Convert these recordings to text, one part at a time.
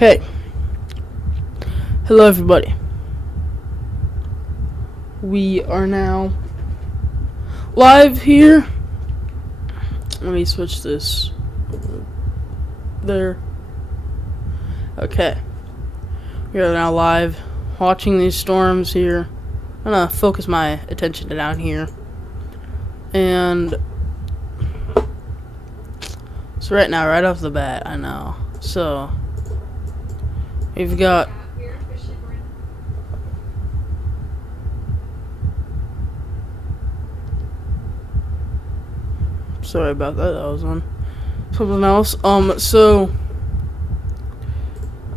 Okay. Hello, everybody. We are now live here. Let me switch this. There. Okay. We are now live watching these storms here. I'm gonna focus my attention down here. And so right now, right off the bat, I know. So we've got sorry about that, that was on something else. So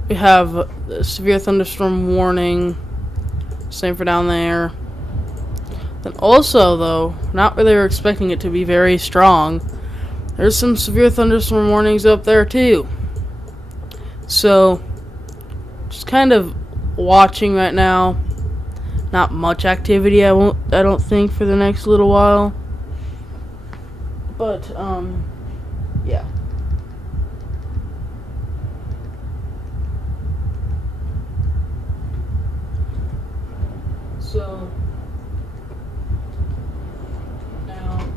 we have a severe thunderstorm warning. Same for down there. Then also, though, not where they were expecting it to be very strong, there's some severe thunderstorm warnings up there too. So, just kind of watching right now. Not much activity, I don't think, for the next little while. But, yeah. So, now,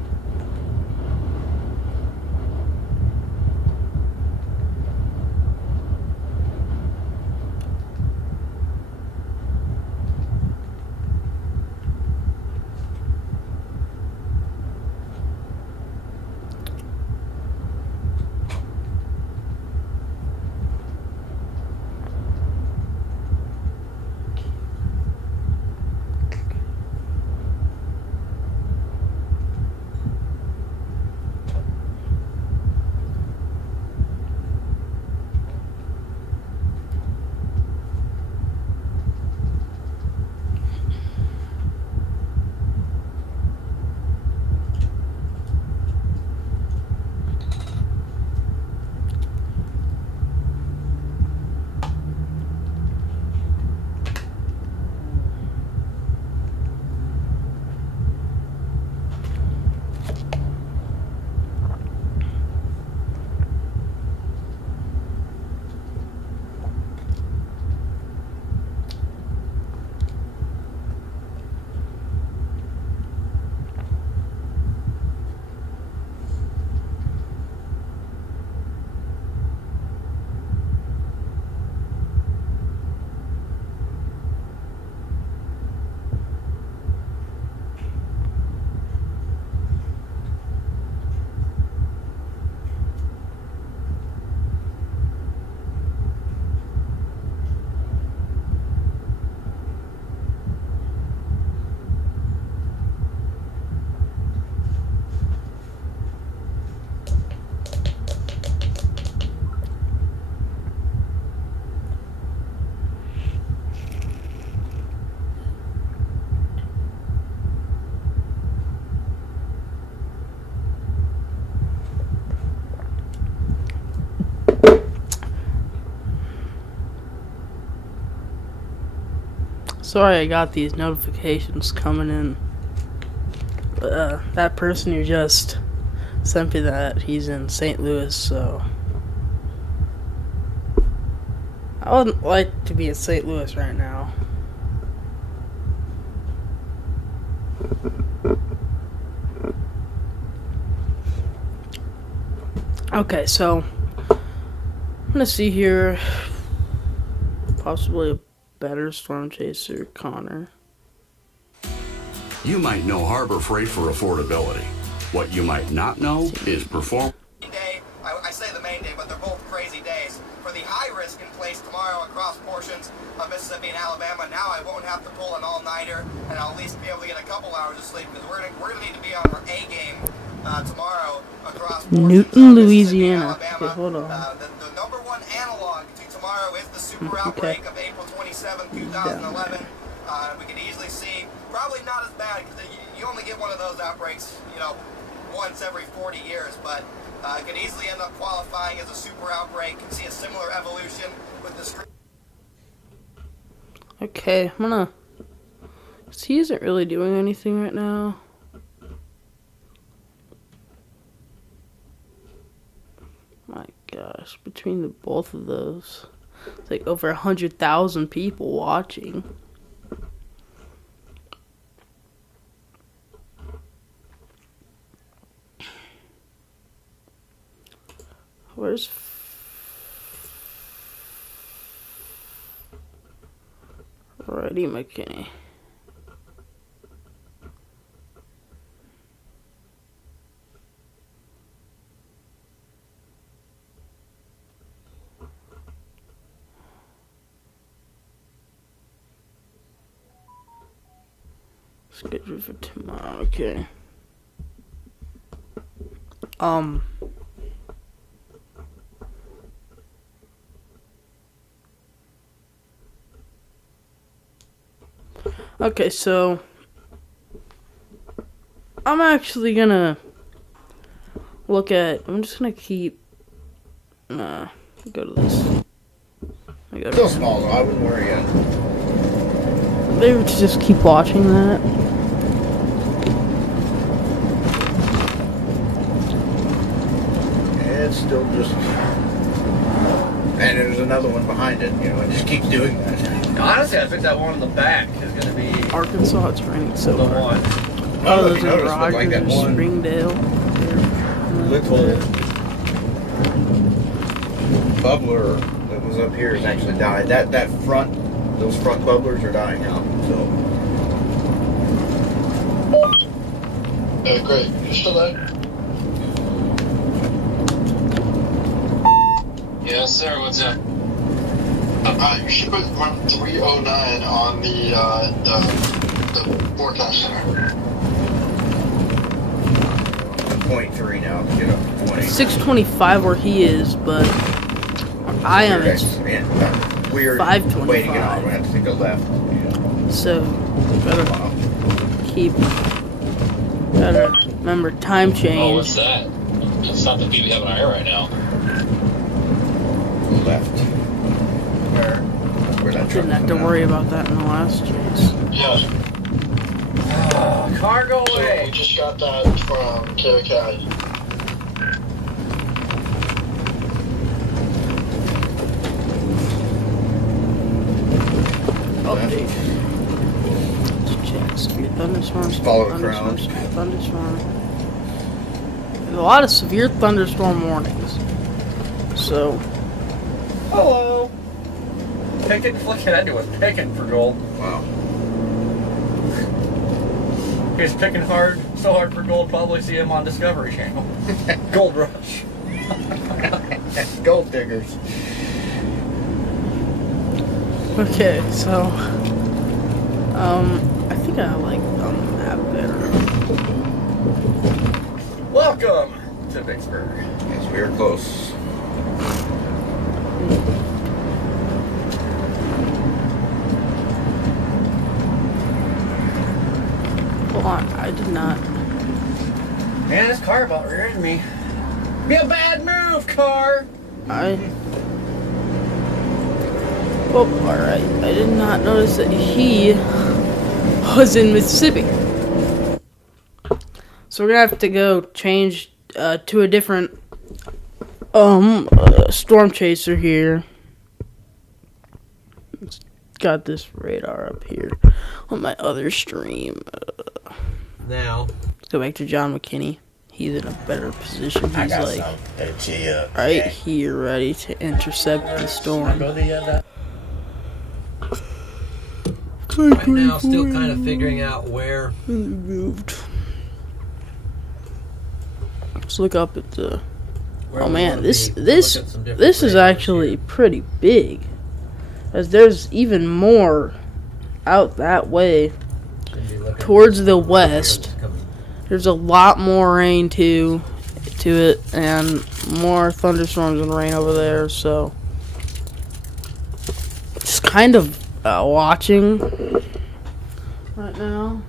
sorry I got these notifications coming in. That person who just sent me that, he's in St. Louis, so I wouldn't like to be in St. Louis right now. Okay, so I'm gonna see here. Possibly a better storm chaser, Connor. You might know Harbor Freight for affordability. What you might not know is perform. Day, I say the main day, but they're both crazy days. For the high risk in place tomorrow across portions of Mississippi and Alabama, now I won't have to pull an all-nighter, and I'll at least be able to get a couple hours of sleep because we're gonna need to be on our A game tomorrow across Newton, Louisiana. Okay, hold on. The number one analog to tomorrow is the super outbreak of April 27, 2011. We can easily see, probably not as bad because you only get one of those outbreaks, once every 40 years, but it could easily end up qualifying as a super outbreak. Can see a similar evolution with the screen. Okay, I'm gonna. He isn't really doing anything right now. My gosh, between the both of those. It's like over 100,000 people watching. Where's Freddie McKinney? Scheduled for tomorrow. Okay. Okay, so I'm actually gonna look at. I'm just gonna keep. Go to this. I go to Still small though, I wouldn't worry yet. They would just keep watching that. It's still just. And there's another one behind it, you know, it just keeps doing that. Honestly, I think that one in the back is going to be Arkansas, it's raining so the hard. one. Oh, if those you are noticed, but Rogers like that and one Springdale. little bubbler that was up here has actually died. That front, those front bubblers are dying out, so. Great. You still there? Yes, sir. What's up? You should put run 309 on the forecast center. 0.3 now, get up to 20. 625 where he is, but I am at Weird 525. way to get on. We have to go left. Yeah. so better remember time change. Oh, what's that? It's not the view we have in our air right now. Left. Where that truck Didn't have to went out. worry about that in the last chase. Yeah. Car go So away. we just got that from KOK. Update. Let's check. Severe thunderstorm. Just follow the thunderstorm, crowd. severe thunderstorm. There's a lot of severe thunderstorm warnings. So Hello. Picking, look at that, was picking for gold. Wow. He's picking hard, so hard for gold, probably see him on Discovery Channel. Gold Rush. Gold diggers. okay, so I think I like that better. Welcome to Vicksburg. Yes, we are close. Hold on, I did not. Man, this car about rearing me. Be a bad move, car! Oh, alright. I did not notice that he was in Mississippi. So we're gonna have to go change to a different storm chaser here. Got this radar up here on my other stream. Now. Let's go back to John McKinney. He's in a better position. He's like something. right here, ready to intercept the storm. Right now, still kind of figuring out where. Moved. Let's look up at the. where Oh we man, wanna this be. this Look at some different this is radars actually here. pretty big, as there's even more out that way Should be looking towards the here. west. It's coming. There's a lot more rain to it, and more thunderstorms and rain over there. So just kind of watching right now.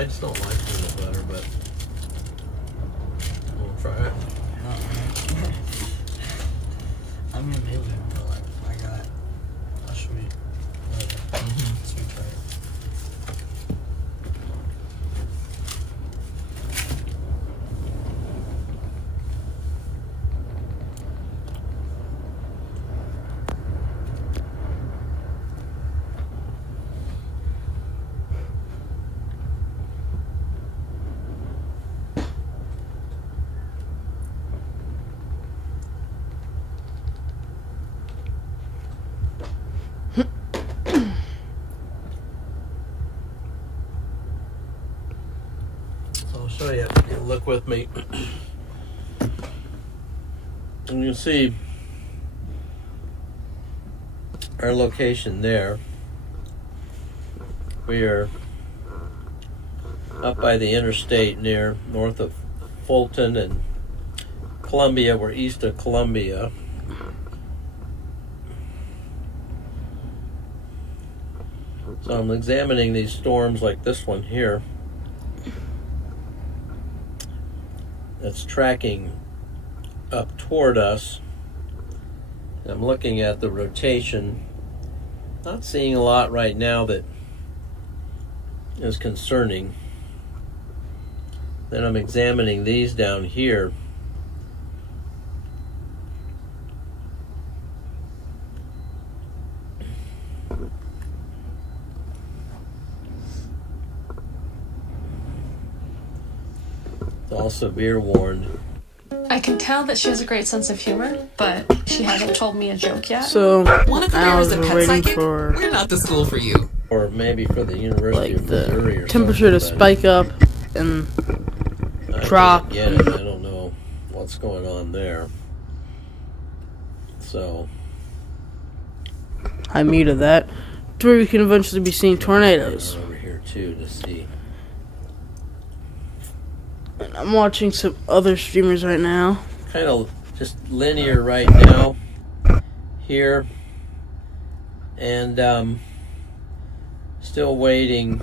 I just don't like peanut butter, but we'll try it. I mean, maybe, but like, I got a sweet, sweet tray. So I'll show you. You look with me. And you see our location there. We are up by the interstate near north of Fulton and Columbia. We're east of Columbia. So I'm examining these storms like this one here. That's tracking up toward us. I'm looking at the rotation. Not seeing a lot right now that is concerning. Then I'm examining these down here. It's all severe warned. I can tell that she has a great sense of humor, but she hasn't told me a joke yet. So One of the now bears a we're pet waiting psychic? for We're not the school for you. Or maybe for the University like of Missouri the or temperature to something, but spike up and I drop. didn't get it. I don't know what's going on there. So I muted that. To where we can eventually be seeing tornadoes. over here too to see. And I'm watching some other streamers right now. Kind of just linear right now here, and still waiting.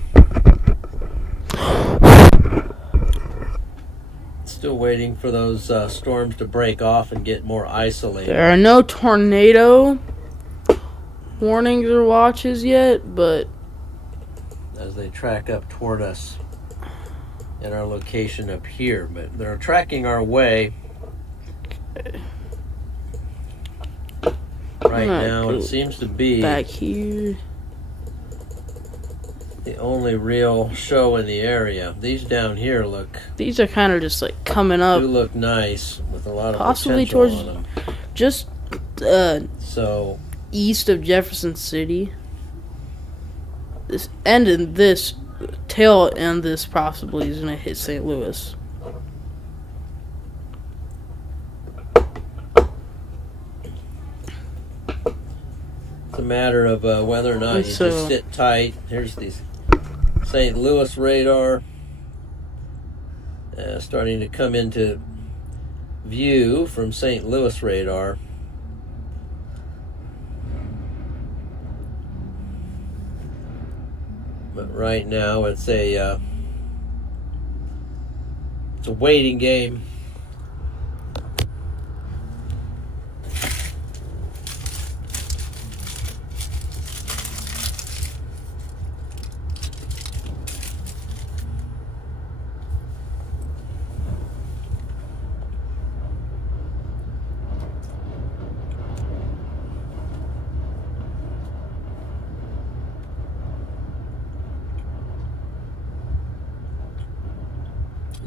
Still waiting for those storms to break off and get more isolated. There are no tornado warnings or watches yet, but As they track up toward us in our location up here, but they're tracking our way right now. It seems to be back here. the only real show in the area. These down here These are kind of just like coming up, do look nice with a lot of possibly potential towards on them. just So east of Jefferson City. This end and this tail end, this possibly is gonna hit St. Louis. it's a matter of whether or not you So- just sit tight. Here's these St. Louis radar starting to come into view from St. Louis radar. But right now it's a waiting game.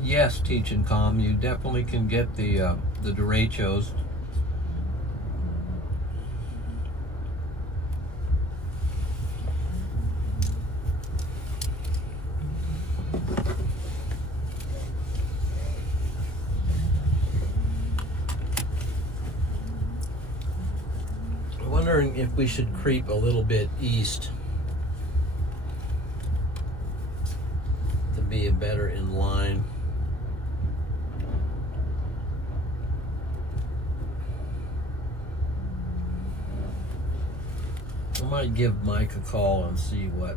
Yes, Teach and Calm, you definitely can get the derechos. I'm wondering if we should creep a little bit east to be a better in line. I might give Mike a call and see what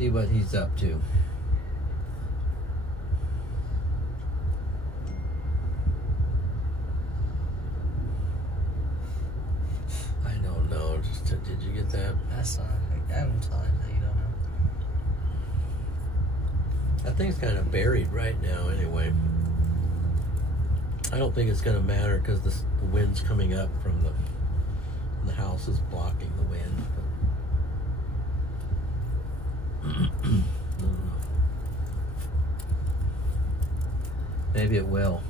See what he's up to. I don't know. Did you get that? That's not. I haven't told him that you don't know. That thing's kind of buried right now, anyway. I don't think it's going to matter because the wind's coming up from the house is blocking the wind. I don't know. Maybe it will.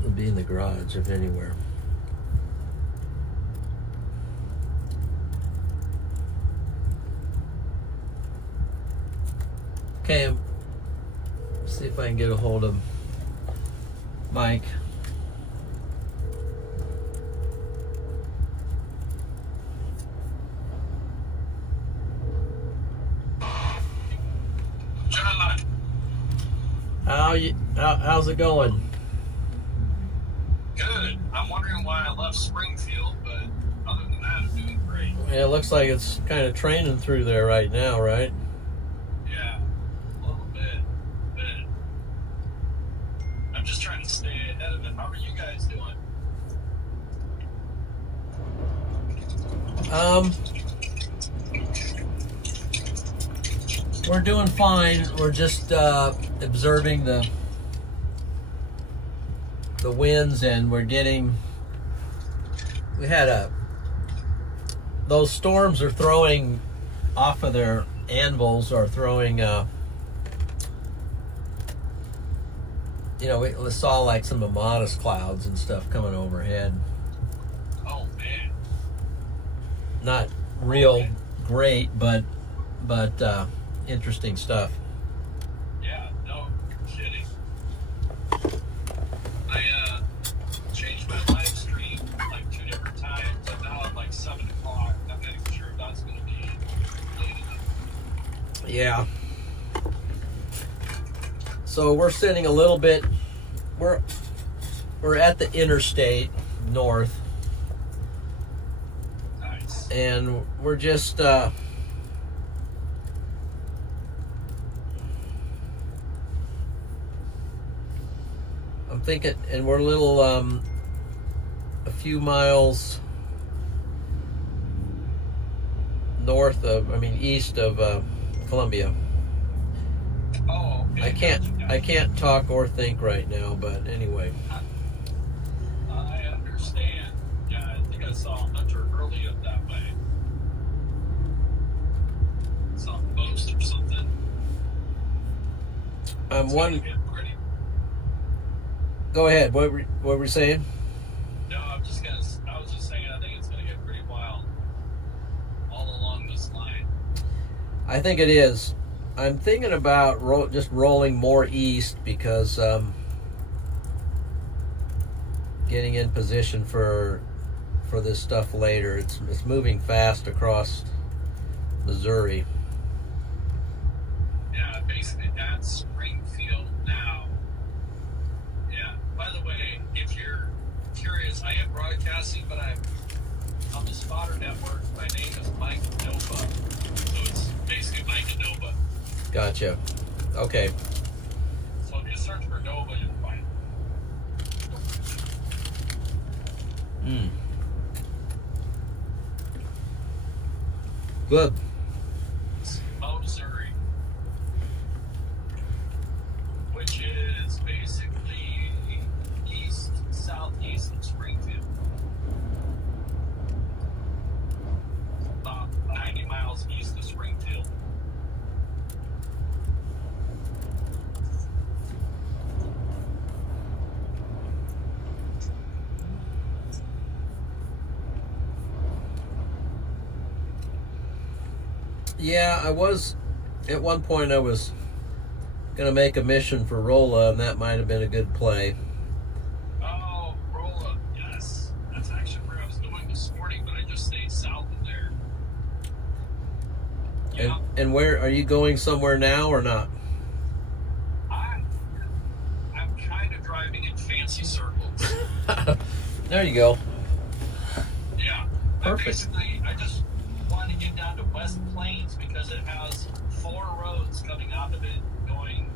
It'll be in the garage, if anywhere. Okay, see if I can get a hold of Mike. John, How's it going? good. I'm wondering why I left Springfield, but other than that, I'm doing great. Yeah, it looks like it's kind of training through there right now, right? Yeah, a little bit. I'm just trying to stay ahead of it. How are you guys doing? We're doing fine. We're just observing the winds, and those storms are throwing off of their anvils, are throwing we saw like some modest clouds and stuff coming overhead. Oh man. Not real great, but interesting stuff. Yeah, no kidding. I changed my live stream like 2 different times, and now I'm like 7 o'clock. I'm not even sure if that's going to be late enough. Yeah. So we're sitting a little bit. We're at the interstate north, Nice. and we're just I'm thinking, and we're a little a few miles east of Columbia. Oh, okay. I can't talk or think right now, but anyway. I understand. Yeah, I think I saw Hunter early up that way. Saw a post or something. It's gonna get pretty. Go ahead. What were you saying? No, I was just saying I think it's gonna get pretty wild all along this line. I think it is. I'm thinking about just rolling more east because getting in position for this stuff later. It's moving fast across Missouri. Yeah, basically that's Springfield now. Yeah. By the way, if you're curious, I am broadcasting, but I'm on the Spotter Network. My name is Mike Nova, so it's basically Mike Nova. Gotcha. Okay. So if you search for Nova, you'll find it. Good. Missouri, which is basically southeast of Springfield. About 90 miles east of Springfield. Yeah, at one point I was going to make a mission for Rolla, and that might have been a good play. Oh, Rolla, yes. That's actually where I was going this morning, but I just stayed south of there. Yeah. And where are you going somewhere now or not? I'm kind of driving in fancy circles. There you go. Yeah. Perfect. I just want to get down to West because it has 4 roads coming out of it going,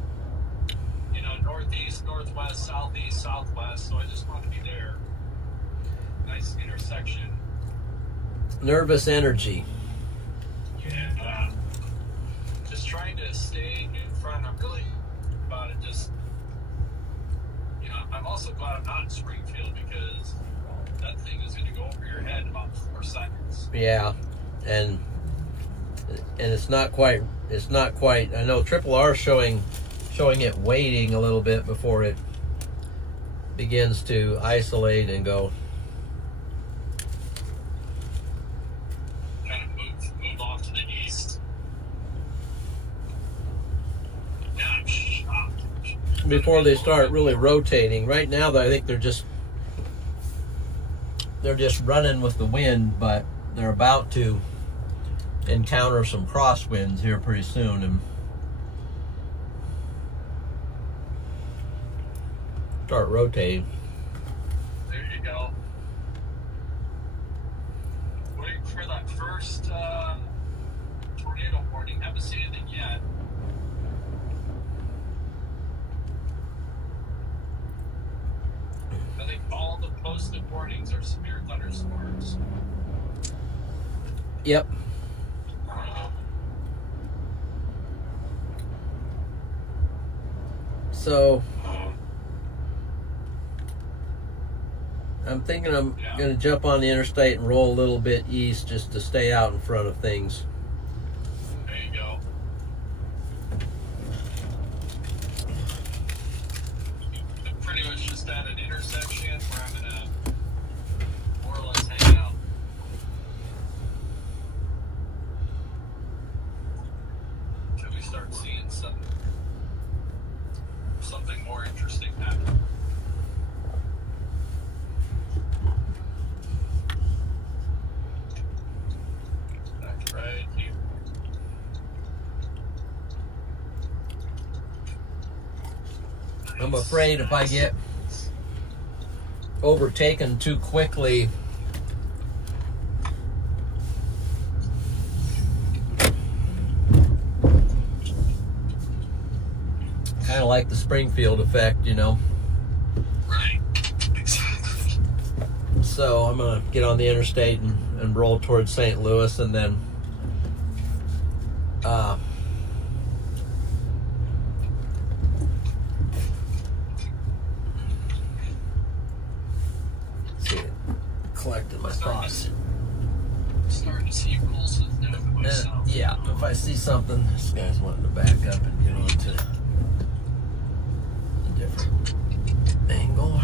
northeast, northwest, southeast, southwest. So I just want to be there. Nice intersection. Nervous energy. Yeah. Just trying to stay in front. I'm really about it. Just, I'm also glad I'm not in Springfield because that thing is going to go over your head in about 4 seconds. Yeah, and it's not quite. I know Triple R showing it waiting a little bit before it begins to isolate and go. Kind of move off to the east. Yeah, I'm shocked. Before they start really rotating. Right now, I think they're just running with the wind, but they're about to encounter some crosswinds here pretty soon and start rotating. There you go. Waiting for that first tornado warning. Haven't seen anything yet. I think all the posted warnings are severe thunderstorms. Yep. So I'm thinking I'm going to jump on the interstate and roll a little bit east just to stay out in front of things. There you go. I'm pretty much just at an intersection where I'm going to more or less hang out. Until we start seeing something more interesting happen. That's right here. I'm afraid if I get overtaken too quickly, kind of like the Springfield effect, Right. Exactly. So I'm going to get on the interstate and roll towards St. Louis and then see, collecting my thoughts. Starting to see pulses now for myself. Yeah, if I see something, this guy's wanting to back up and get onto a different angle.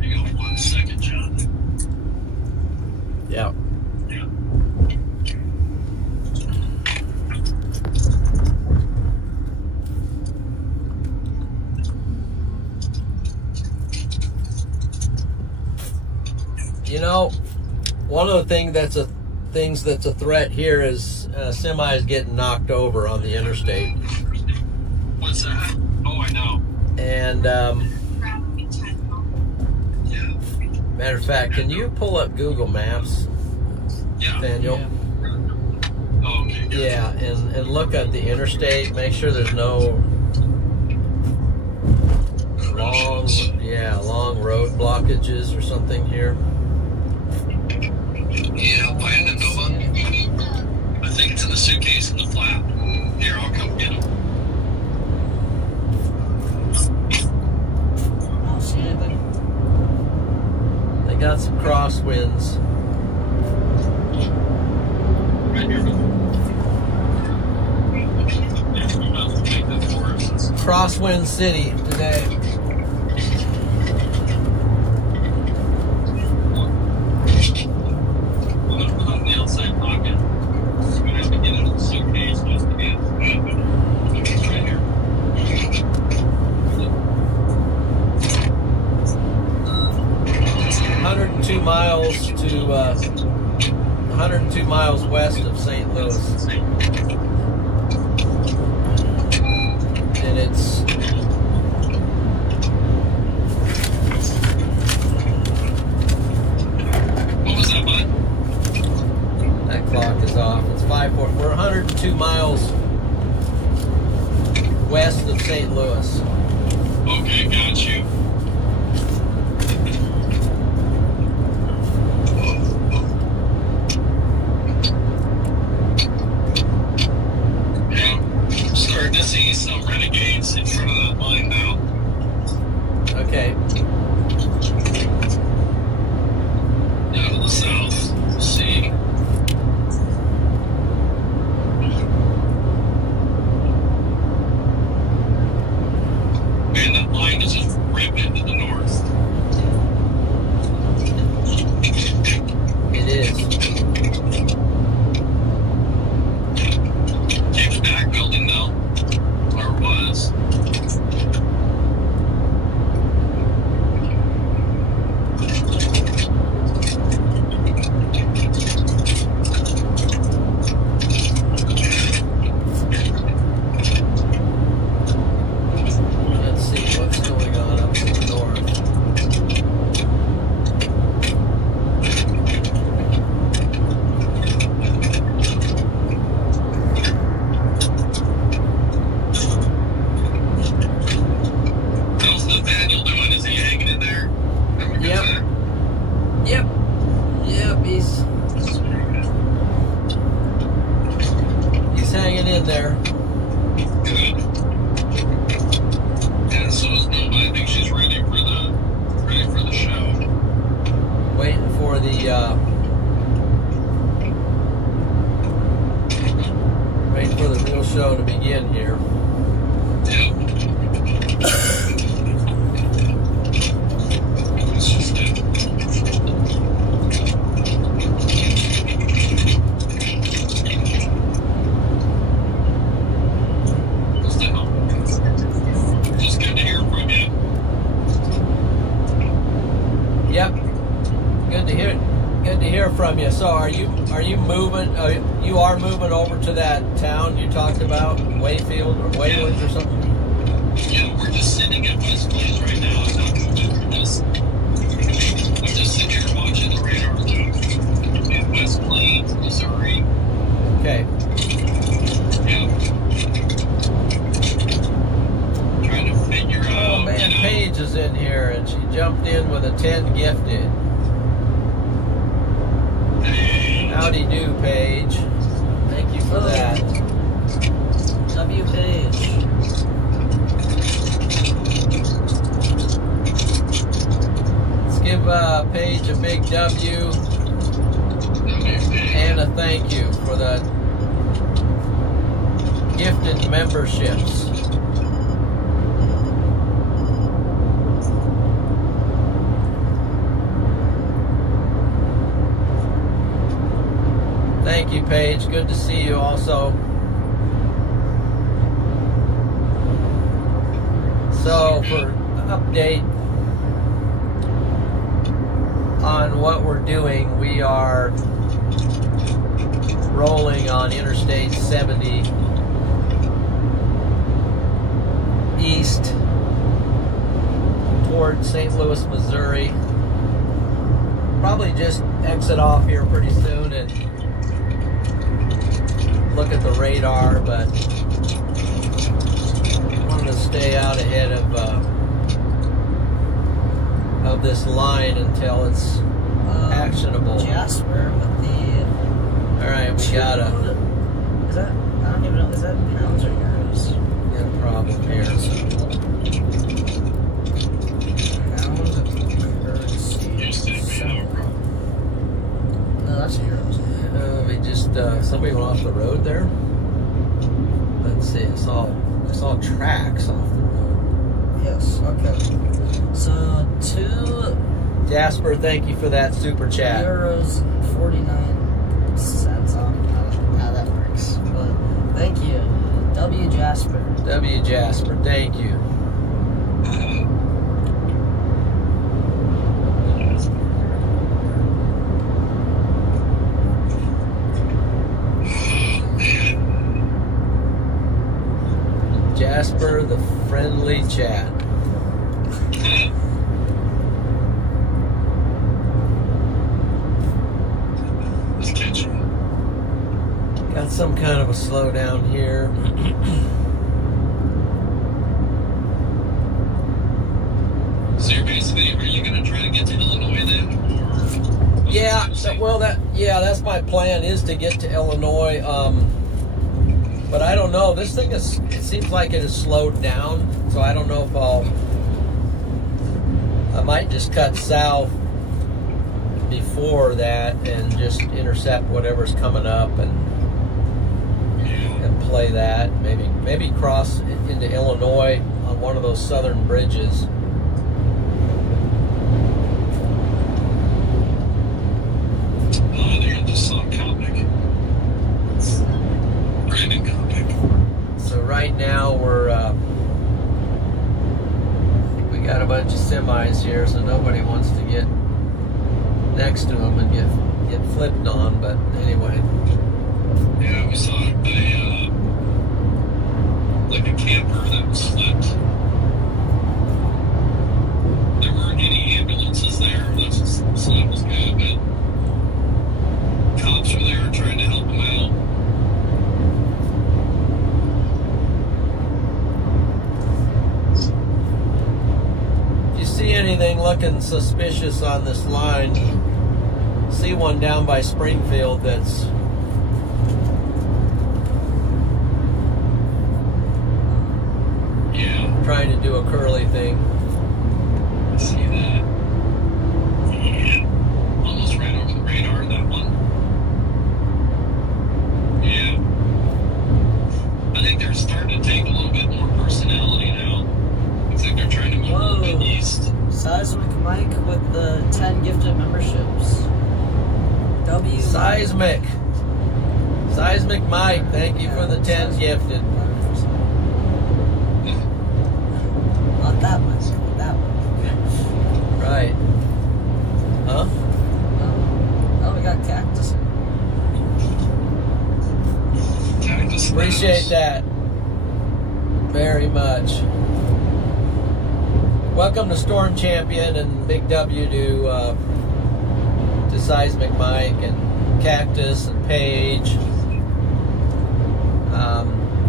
Hang on 1 second, John. Yeah. Yeah. One of the things that's a threat here is semis getting knocked over on the interstate. What's that? Oh, I know. And Yeah. matter of fact, can you pull up Google Maps, Yeah. Daniel? Oh, okay. Gotcha. Yeah, and look at the interstate. Make sure there's no long road blockages or something here. Yeah, by Nova. I think it's in the suitcase in the flat. Here, I'll come get him. Oh, see anything? They got some crosswinds. Right here. I'm about to take this for us. Crosswind City today. I'm gonna put on the outside pocket. I'm gonna have to get it in the suitcase just to get it. It's right here. 102 miles to 102 miles west of St. Louis, and it's That clock is off. It's 5:4. We're 102 miles west of St. Louis. Okay, got you. Yeah, I'm starting to see some renegades in front of that line now. Okay. Down to the south. We'll see. Man, that line is just rip into the north. It is. Keeps back building though. Or was. Let's see what's going on up in the north. How's Nathaniel doing? Is he hanging in there? Having a good Yep. time? Yep. Yep, he's hanging in there. Good. And so is Nova. I think she's ready for the show. Waiting for the real show to begin here. Yep. It's just it. Just good to hear from you. Yep. Good to hear from you. So are you moving? You are moving over to that town you talked about, Wayfield or Wayland or something? Yeah, we're just sitting at West Plains right now. I'm not moving. I'm just sitting here watching the radar loop in West Plains, Missouri. Okay. Yeah. Trying to figure out. Oh man, Paige is in here and she jumped in with a 10 gifted. Hey, Howdy do, Paige. Thank you for that. W Page. Let's give Paige a big W and a thank you for the gifted memberships. Thank you, Paige. Good to see you also. So, for update on what we're doing, we are rolling on Interstate 70 east toward St. Louis, Missouri. Probably just exit off here pretty soon and look at the radar, but wanted to stay out ahead of this line until it's actionable. Jasper with the. All right, we got a Is that? I don't even know. Is that pounds or euros? problem here. Pounds of currency. No, that's euros. We just somebody went off the road there. Let's see. I saw tracks off the road. Yes. Okay. So 2 Jasper, thank you for that super chat. euros and 49 cents. I don't know how that works, but thank you, W Jasper. W Jasper, thank you. Jasper, the friendly chat. Let's catch him. got some kind of a slowdown here. So you're basically, are you going to try to get to Illinois then? Or Yeah, that's my plan, is to get to Illinois. But I don't know. This thing it seems like it has slowed down, so I don't know if I might just cut south before that and just intercept whatever's coming up and play that. Maybe cross into Illinois on one of those southern bridges. I think I just saw Copic. Brandon Copic. So right now we got a bunch of semis here, so nobody wants to get next to them and get flipped on. But anyway, Yeah, we saw like a camper that was flipped. There weren't any ambulances there, so that was good, but cops were there trying to help them out. if you see anything looking suspicious on this line, see one down by Springfield that's Yeah, trying to do a curly thing. I see that. Yeah. Almost ran over the radar, that one. Yeah. I think they're starting to take a little bit more personality now. Looks like they're trying to move a little bit east. Seismic Mike with the 10 gifted memberships. Seismic Mike, thank you for the 10 gifted. Not that much, but that one. Right. Huh? Oh, we got Cactus. Cactus Appreciate Labs. that very much. Welcome to Storm Champion and Big W to Seismic Mike and Cactus and Paige.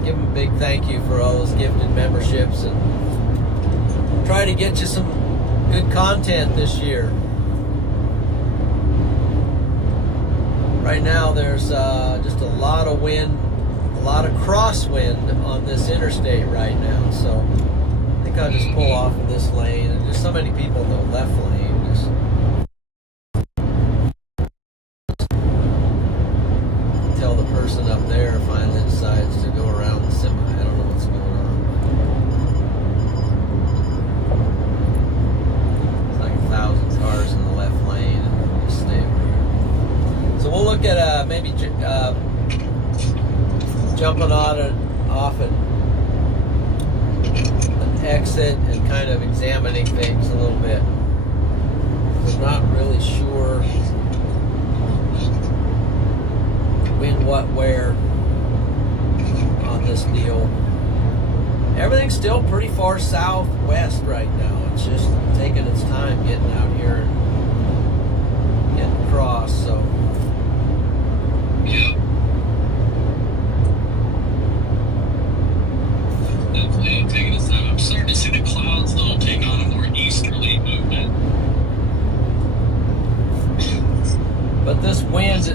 Give them a big thank you for all those gifted memberships and try to get you some good content this year. Right now there's just a lot of wind, a lot of crosswind on this interstate right now, so I think I'll just pull off of this lane. And there's so many people in the left lane. Just until the person up there finally decides to go around the semi. I don't know what's going on. It's like 1,000 cars in the left lane, and we'll just stay over here. So we'll look at maybe jumping off an exit and kind of examining things a little bit. I'm not really sure when, what, where on this deal. Everything's still pretty far southwest right now. It's just taking its time getting out here and getting across, so. Yeah. Definitely taking its time. I'm starting to see the clouds, though, take on a more easterly movement. But this wind,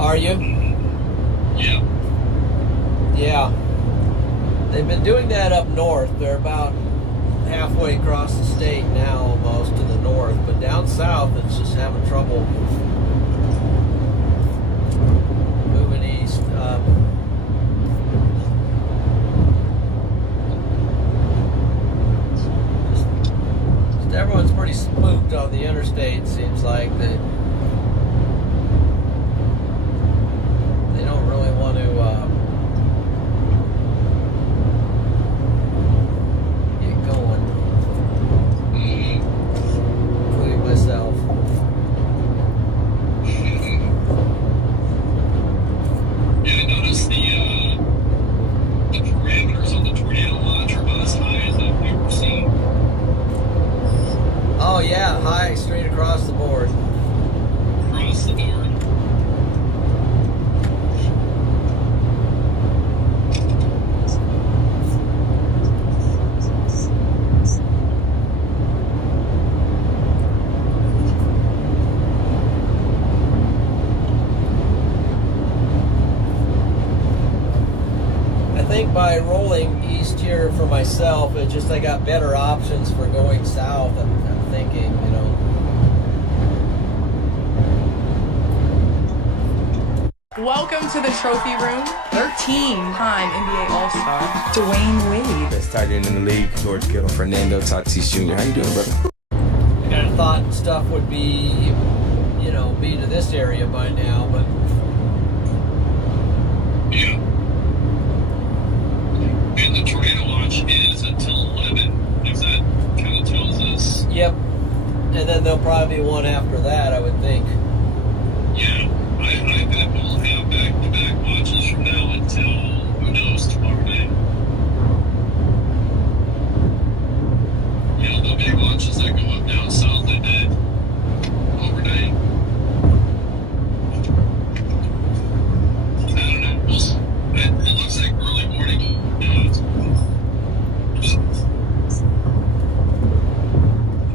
are you? Yeah. Yeah. They've been doing that up north. They're about halfway across the state now, almost to the north. But down south, it's just having trouble moving east. Just everyone's pretty spooked on the interstate. Seems like they don't really want to get going, including myself. think by rolling east here for myself, it just I got better options for going south. I'm thinking, you know. Welcome to the trophy room. 13-time NBA All-Star, Dwayne Wade. Best tight end in the league, George Kittle, Fernando Tatis Jr. How you doing, brother? I kind of thought stuff would be, you know, be to this area by now, but Yeah. And the tornado watch is until 11, if that kind of tells us. yep. And then there'll probably be one after that, I would think. Yeah, I bet we'll have back-to-back watches from now until, who knows, tomorrow night. You know, there'll be watches that go up down south that did overnight. I don't know. It looks like early morning.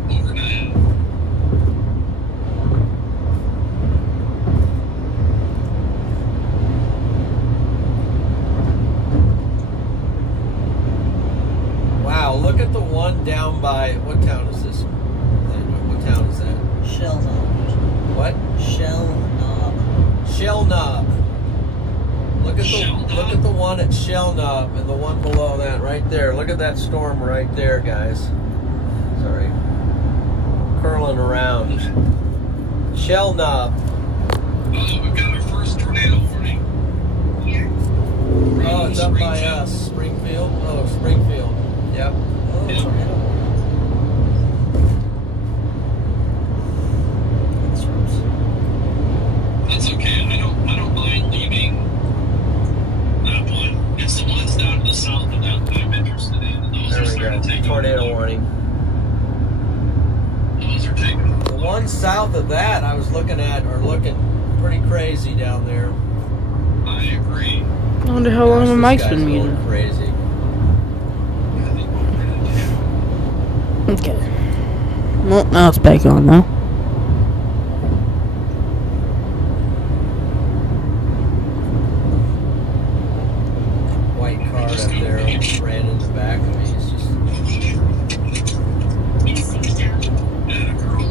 Overnight. Wow, look at the one down by, what town is this? What town is that? Shell knob. What? Shell knob. Shell Knob. Look at Shell Knob? look at the one at Shell Knob and the one below that right there. Look at that storm right there, guys. Sorry. Curling around. Shell Knob. Oh, we've got our first tornado warning. Oh, it's up by us. Springfield? Oh, Springfield. Yep. Oh, Yeah. tornado. That's okay. I don't mind leaving that one. It's the ones down to the south of that I'm interested in. And those There are we starting go. to take Tornado over. warning. Those are taking over. The one south of that I was looking at are looking pretty crazy down there. I agree. I wonder how long Gosh, the this mic's guy's been going muted. crazy. I think we're gonna do. Okay. Well, now it's back on now. White car up there ran in the back of me. It's just And a girl.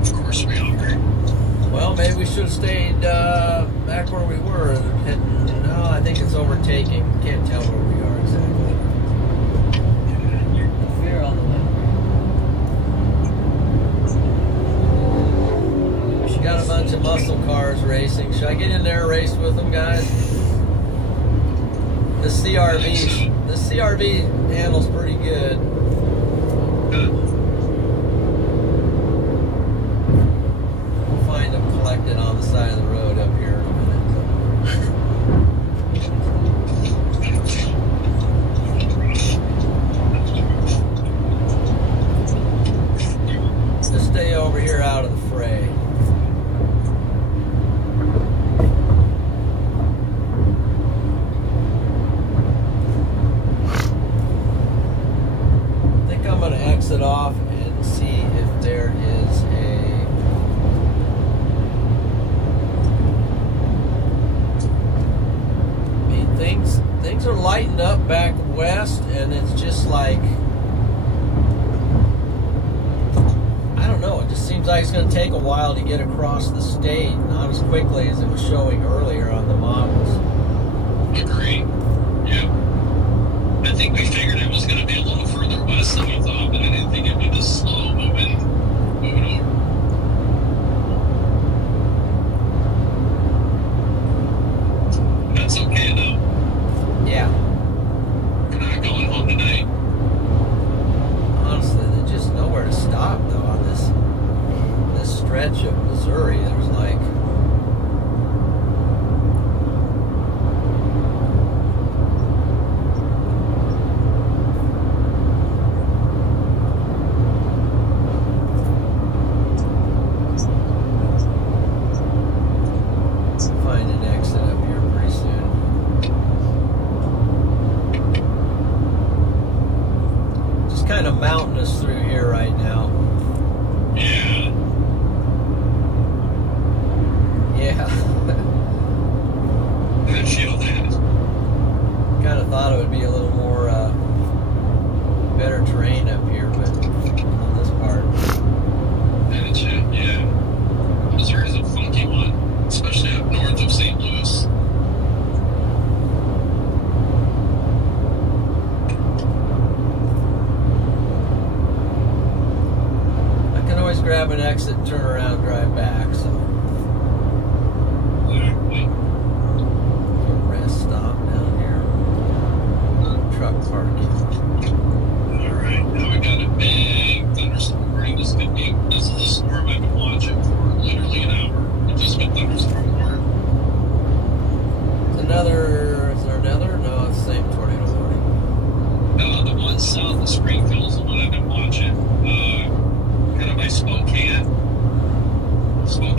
Of course we are. well, maybe we should have stayed back where we were. No, I think it's overtaking. Can't tell where we are exactly. We're all the way. We got a bunch of muscle cars racing. Should I get in there and race with them, guys? This CRV handles pretty good. We'll find them collected on the side of the road up here in a minute. Just stay over here out of the fray. I think I'm going to exit off and see if there is a I mean, things are lighting up back west, and it's just like I don't know. It just seems like it's going to take a while to get across the state, not as quickly as it was showing earlier on the models. Agree. Yeah. I think we figured it was going to be a little further west than we thought, but I didn't think it'd be this slow moving over. That's okay though. Yeah. We're not going home tonight. Honestly, there's just nowhere to stop though on this stretch of Missouri. There's like find an exit up here pretty soon. Just kind of mountainous through here right now. Yeah.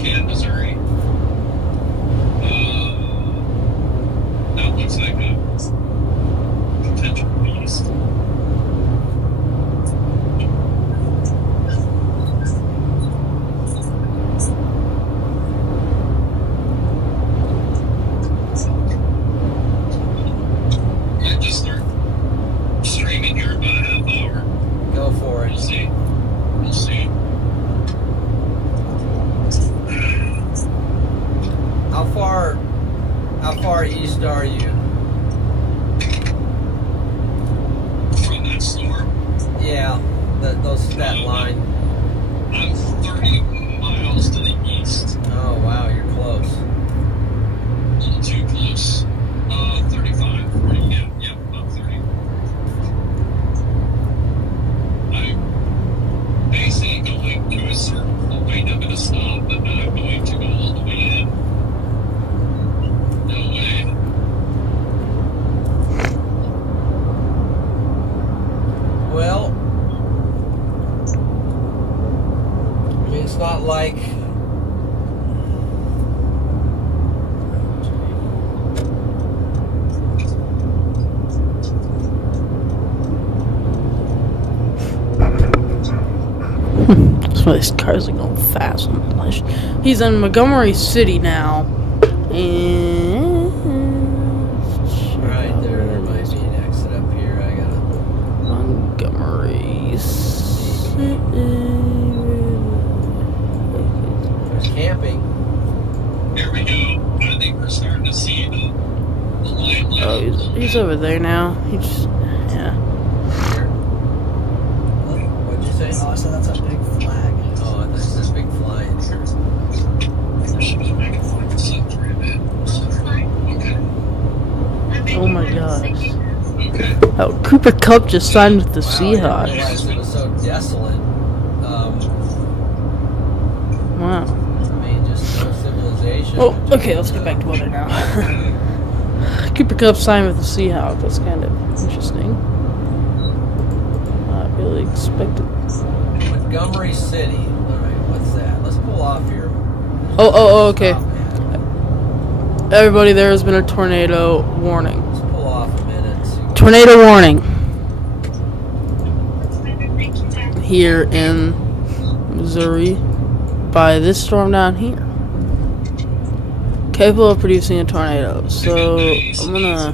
Spokane, Missouri. That looks like a potential beast. Might just start streaming here in about a half hour. Go for We'll it. see. We'll see. How far east are you? From that storm, Yeah, that line. I'm 30 miles to the east. Oh wow, you're close. A little too close. 35, 40, yeah, about 30. I'm basically going to a circle, wait, I'm going to stop, but then I'm going to go all the way in. No way. Well, I mean, it's not like. That's why these cars are going fast. He's in Montgomery City now. And Right there might be an exit up here. I gotta. Montgomery City. There's camping. Here we go. I think we're starting to see the limelight. Oh, he's over there now. He just, yeah. Here. What'd you say? Oh, so that's a big flag. Oh, there's this big fly in here. Oh my gosh. Okay. Oh, Cooper Kupp just signed with the Wow, I didn't Seahawks. realize it was so desolate. Wow. I mean, just no civilization. Oh, okay, let's get back to weather now. Cooper Kupp signed with the Seahawks. That's kind of interesting. Not really expected. Montgomery City. Alright, what's that? Let's pull off here. Oh, okay. Stop, man. Everybody, there has been a tornado warning. Let's pull off a minute. See what- Tornado warning. Here in Missouri by this storm down here. Capable of producing a tornado. So I'm gonna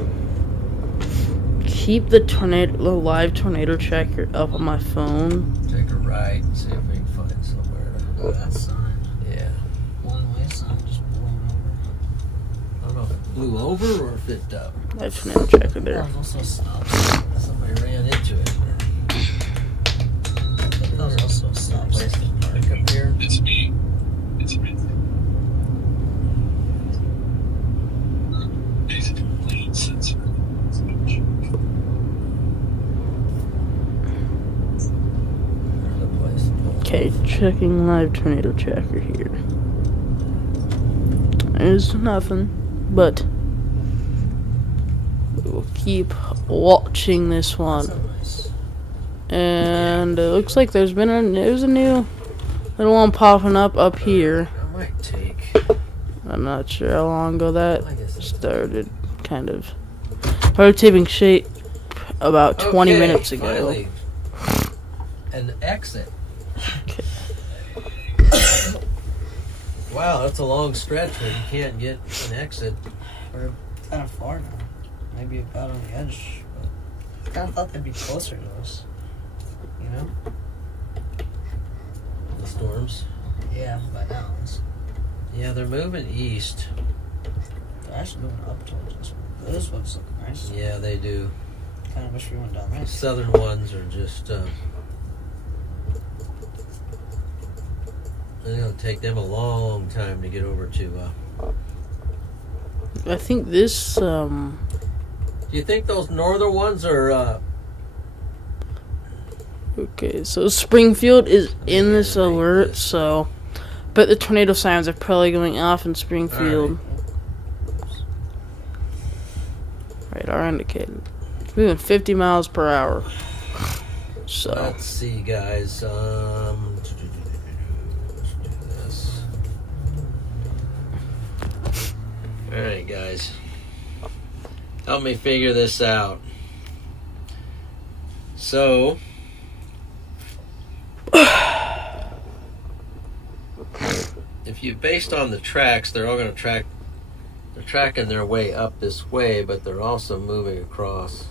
keep the live tornado tracker up on my phone. Take a right and see if we can find somewhere. Oh, that sign. Yeah. One-way sign just blown I don't know if it blew over or if it, Live tornado tracker over. there. That was also stop. somebody ran into it. That was also stop. Place to park up here. It's me. It's me. Basically, lane sensor. There's a place to pull. Okay, checking live tornado tracker here. There's nothing, but we'll keep watching this one. That's nice. And it looks like there's a new little one popping up here. I might take. I'm not sure how long ago that I guess it's started. Kind of taking shape about 20 Okay, minutes ago. Finally. An exit. Okay. Wow, that's a long stretch where you can't get an exit. We're kind of far now. Maybe about on the edge. But I kind of thought they'd be closer to us. You know? The storms. Yeah, by now. Yeah, they're moving east. They're actually moving up towards us. Those ones look nice. Yeah, they do. Kind of wish we went down there. The southern ones are just. It's gonna take them a long time to get over to. I think this Do you think those northern ones are? okay, so Springfield is in this alert, so but the tornado signs are probably going off in Springfield. Right, our indicator. It's moving 50 miles per hour. So Let's see, guys. Let's do this. guys. Help me figure this out. So, if you based on the tracks, they're all going to track. They're tracking their way up this way, but they're also moving across.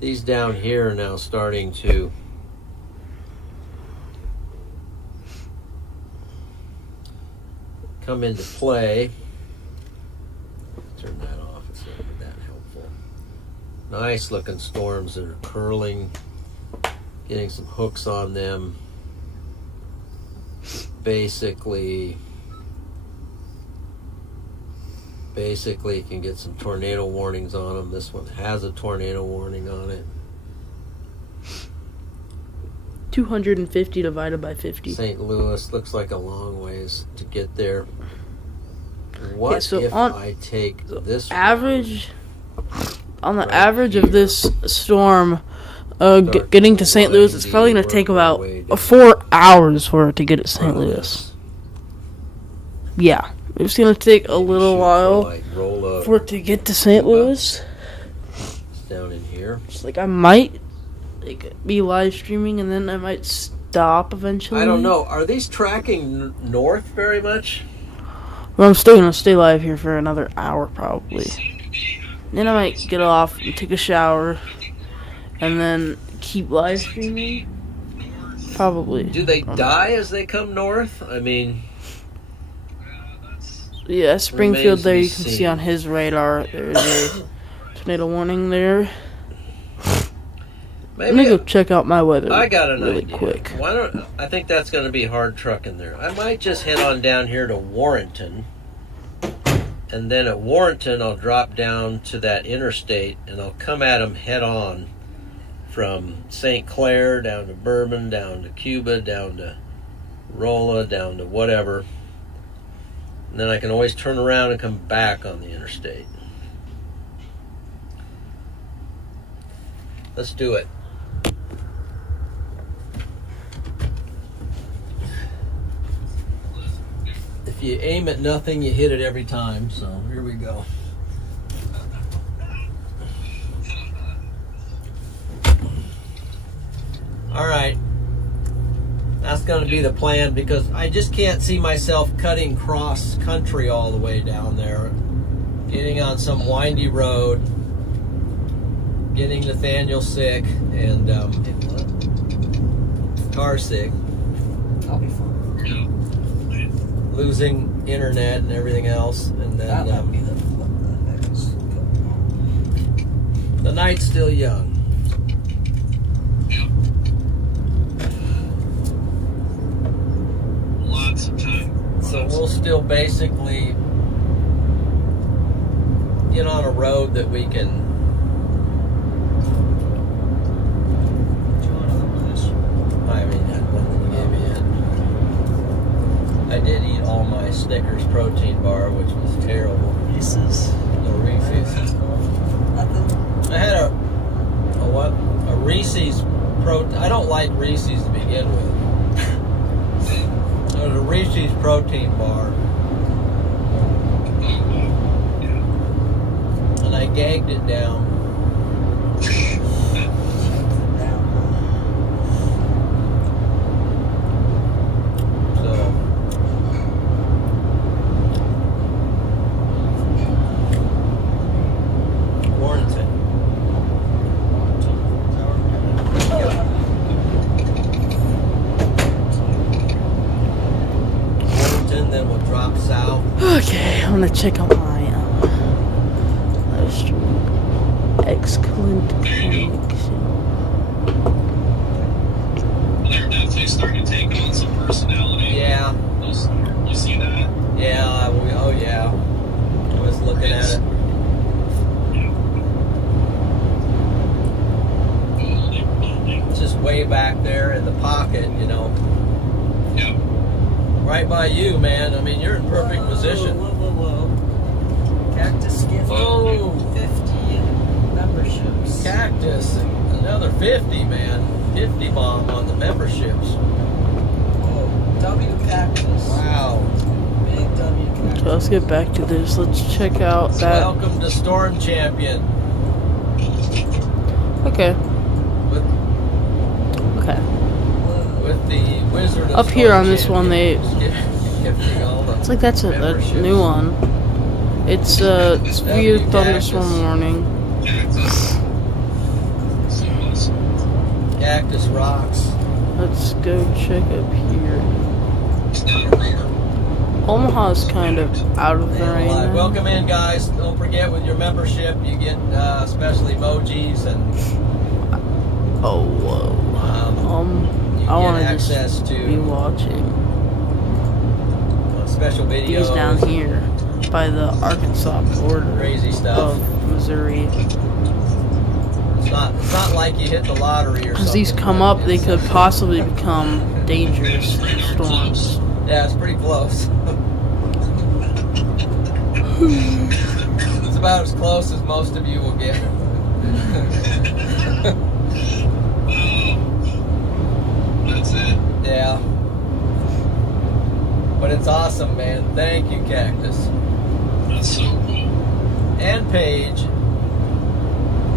These down here are now starting to come into play. Turn that off. It's not that helpful. Nice looking storms that are curling, getting some hooks on them. Basically you can get some tornado warnings on them. This one has a tornado warning on it. 250 divided by 50. St. Louis looks like a long ways to get there. What Yeah, so if on I take this average on the right average here. of this storm getting to St. Louis, it's probably going to take about way down. 4 hours for it to get to St. Louis. Yeah, it's going to take a little while Like roll up for it to get to St. Louis. down in here. It's like I might be live streaming and then I might stop eventually. I don't know. Are these tracking north very much? Well, I'm still going to stay live here for another hour probably. Then I might get off and take a shower and then keep live streaming. Probably. Do they die as they come north? I mean, yeah, Springfield remains to there be you can see seen. on his radar there's a tornado warning there. Let me maybe go check out my weather I got an really idea. quick. Why don't I think that's going to be hard trucking there. I might just head on down here to Warrenton, and then at Warrenton I'll drop down to that interstate and I'll come at them head on from St. Clair down to Bourbon, down to Cuba, down to Rolla, down to whatever. And then I can always turn around and come back on the interstate. Let's do it. If you aim at nothing, you hit it every time. So here we go. All right. That's going to be the plan because I just can't see myself cutting cross country all the way down there. Getting on some windy road. Getting Nathaniel sick and car sick. I'll be fine. Losing internet and everything else, and That then might be the heck is going on. the night's still young. Lots of time. So we'll still basically get on a road that we can. Do you want another one of this? I mean, that one that you gave me in. I did eat all my Snickers protein bar, which was terrible. Reese's. The Reese's. Nothing. I had a what? A Reese's I don't like Reese's to begin with. It was a Reese's protein bar. And I gagged it down. So Warrenton. Warrenton, then we'll drop south. Okay, I'm gonna check out my live stream. Excellent connection. They're definitely starting to take on some personality. Yeah, You see that? yeah, oh yeah. I was looking at it. Holy moly. It's just way back there in the pocket, you know. Yep. Right by you, man. I mean, you're in perfect position. Whoa. Cactus gift. Oh. 50 memberships. Cactus, another 50, man. 50 bomb on the memberships. Oh, W Cactus. Wow. Big W Cactus. let's get back to this. Let's check out that. Welcome to Storm Champion. Okay. With, Okay. with the Wizard of Up here Storm on this one, they. gifting all the It's like that's a memberships. new one. It's severe thunderstorm warning. Cactus Rocks. Let's go check up here. Omaha's kind of out of the And rain. live. now. Welcome in, guys. Don't forget, with your membership, you get special emojis and Oh, whoa. you I want get to just access be to watching special videos. these down here by the Arkansas border Crazy stuff. of Missouri. It's not like you hit the lottery or something. Because these come up, they could possibly become dangerous storms. Yeah, it's pretty close. It's about as close as most of you will get. That's it. Yeah. But it's awesome, man. Thank you, Cactus. That's so cool. And Paige.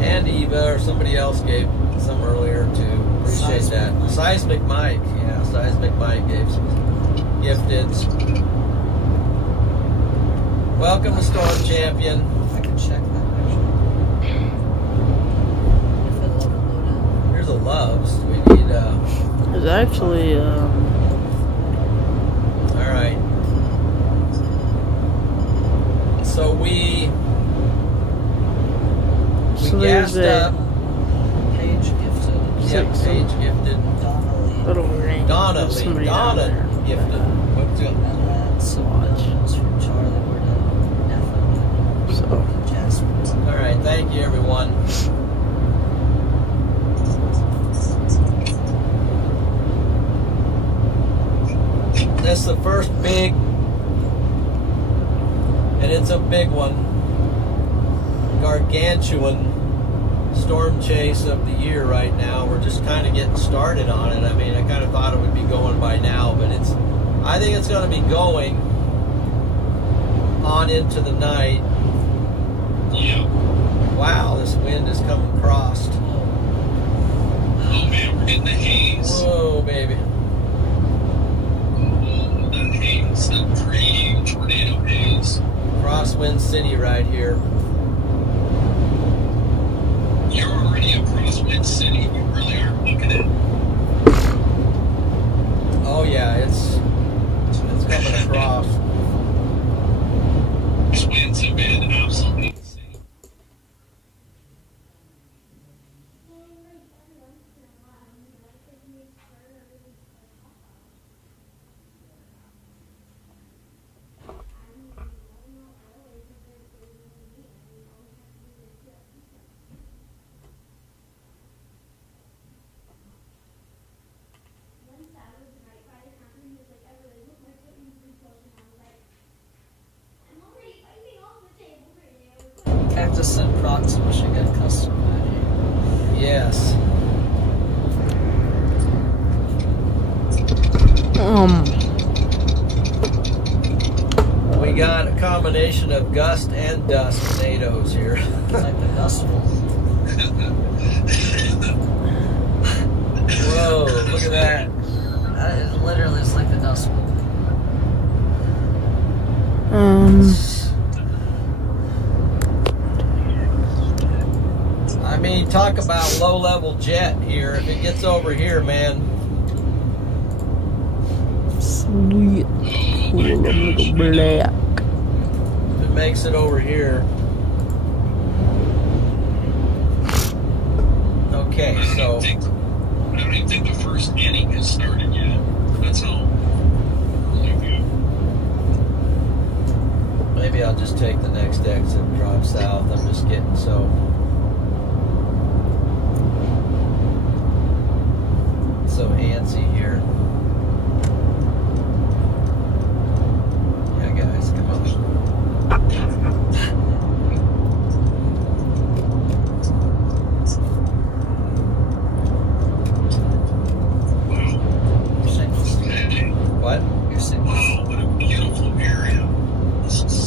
And Eva, or somebody else gave some earlier too. Appreciate that. Seismic Mike. Yeah, Seismic Mike gave some gifteds. Welcome to Storm Champion. I can check that actually. If it'll ever load in. Here's a Loves. We need There's actually, alright. So we so there's gassed a up. Page gifted. Yep, Paige gifted. Donna Lee. little rain. Donna There's Lee. somebody down Donna there. gifted. What's it? And then some bills from Charlie were to Nepha So, and Jasper. Alright, thank you everyone. This is the first big, and it's a big one, gargantuan storm chase of the year right now. We're just kind of getting started on it. I mean, I kind of thought it would be going by now, but I think it's going to be going on into the night. Yeah. Wow, this wind is coming across. Oh man, we're getting the haze. Whoa, baby. Oh, that haze, that pretty tornado haze. Crosswind City right here. You're already a crosswind city. You really are looking at. Oh yeah, it's coming across. These winds have been absolutely insane. Cactus sent procs, we should get custom magic. Yes. We got a combination of gust and dust tornadoes here. It's like the Dust Bowl. Whoa, look at that. That is literally it's like the Dust Bowl. I mean, talk about low-level jet here. If it gets over here, man. sweet. Cool, I'm gonna go black. If it makes it over here. Okay, so I don't even think the first inning has started yet. That's how early we go. maybe I'll just take the next exit and drive south. I'm just getting so antsy here. Yeah, guys, come on. Wow. What? You're sick. Wow, what a beautiful area. This is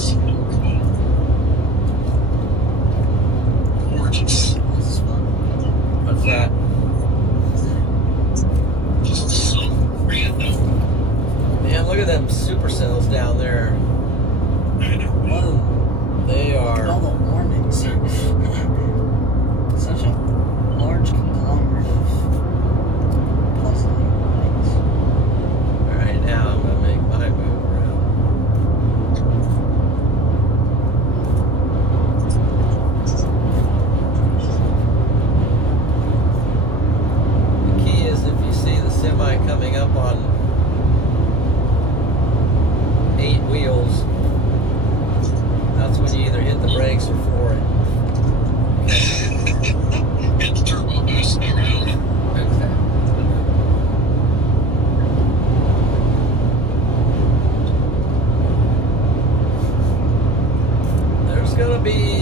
brakes are for it. Get the turbo boost around. There's gonna be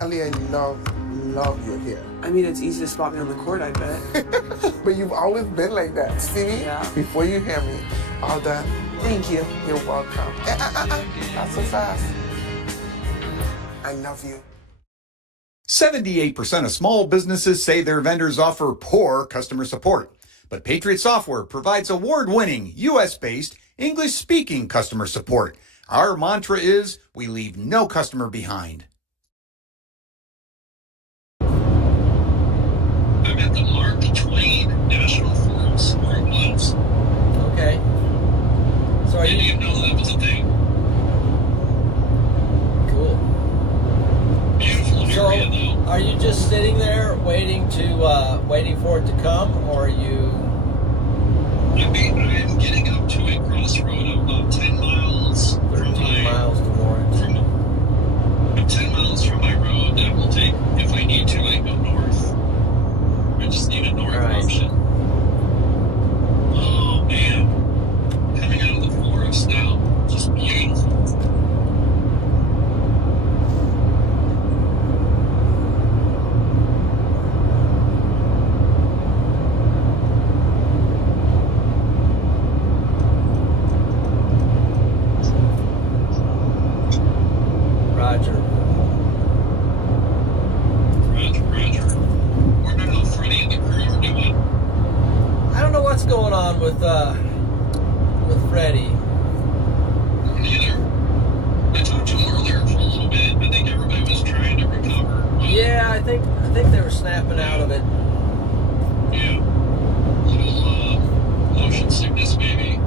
Ellie, I love your hair. I mean, it's easy to spot me on the court, I bet. But you've always been like that. See me? Yeah. Before you hear me. All done. Thank you. You're welcome. Not so fast. I love you. 78% of small businesses say their vendors offer poor customer support. But Patriot Software provides award-winning, US-based, English-speaking customer support. Our mantra is, we leave no customer behind. I'm at the Mark Twain National Forest where it was. okay. So I didn't even know that was a thing. cool. Beautiful So, area, though. are you just sitting there waiting for it to come, or are you? I am getting up to a crossroad of about 10 miles from 13 miles to Warrenton. I'm 10 miles from my road that will take, if I need to, I go north. I just need a north option. Oh man, coming out of the forest now, just beautiful. Roger. Roger. Wonder how Freddie and the crew are doing. I don't know what's going on with Freddie. Neither. I talked to him earlier for a little bit. I think everybody was trying to recover. Yeah, I think they were snapping out of it. Yeah. Little motion sickness, maybe.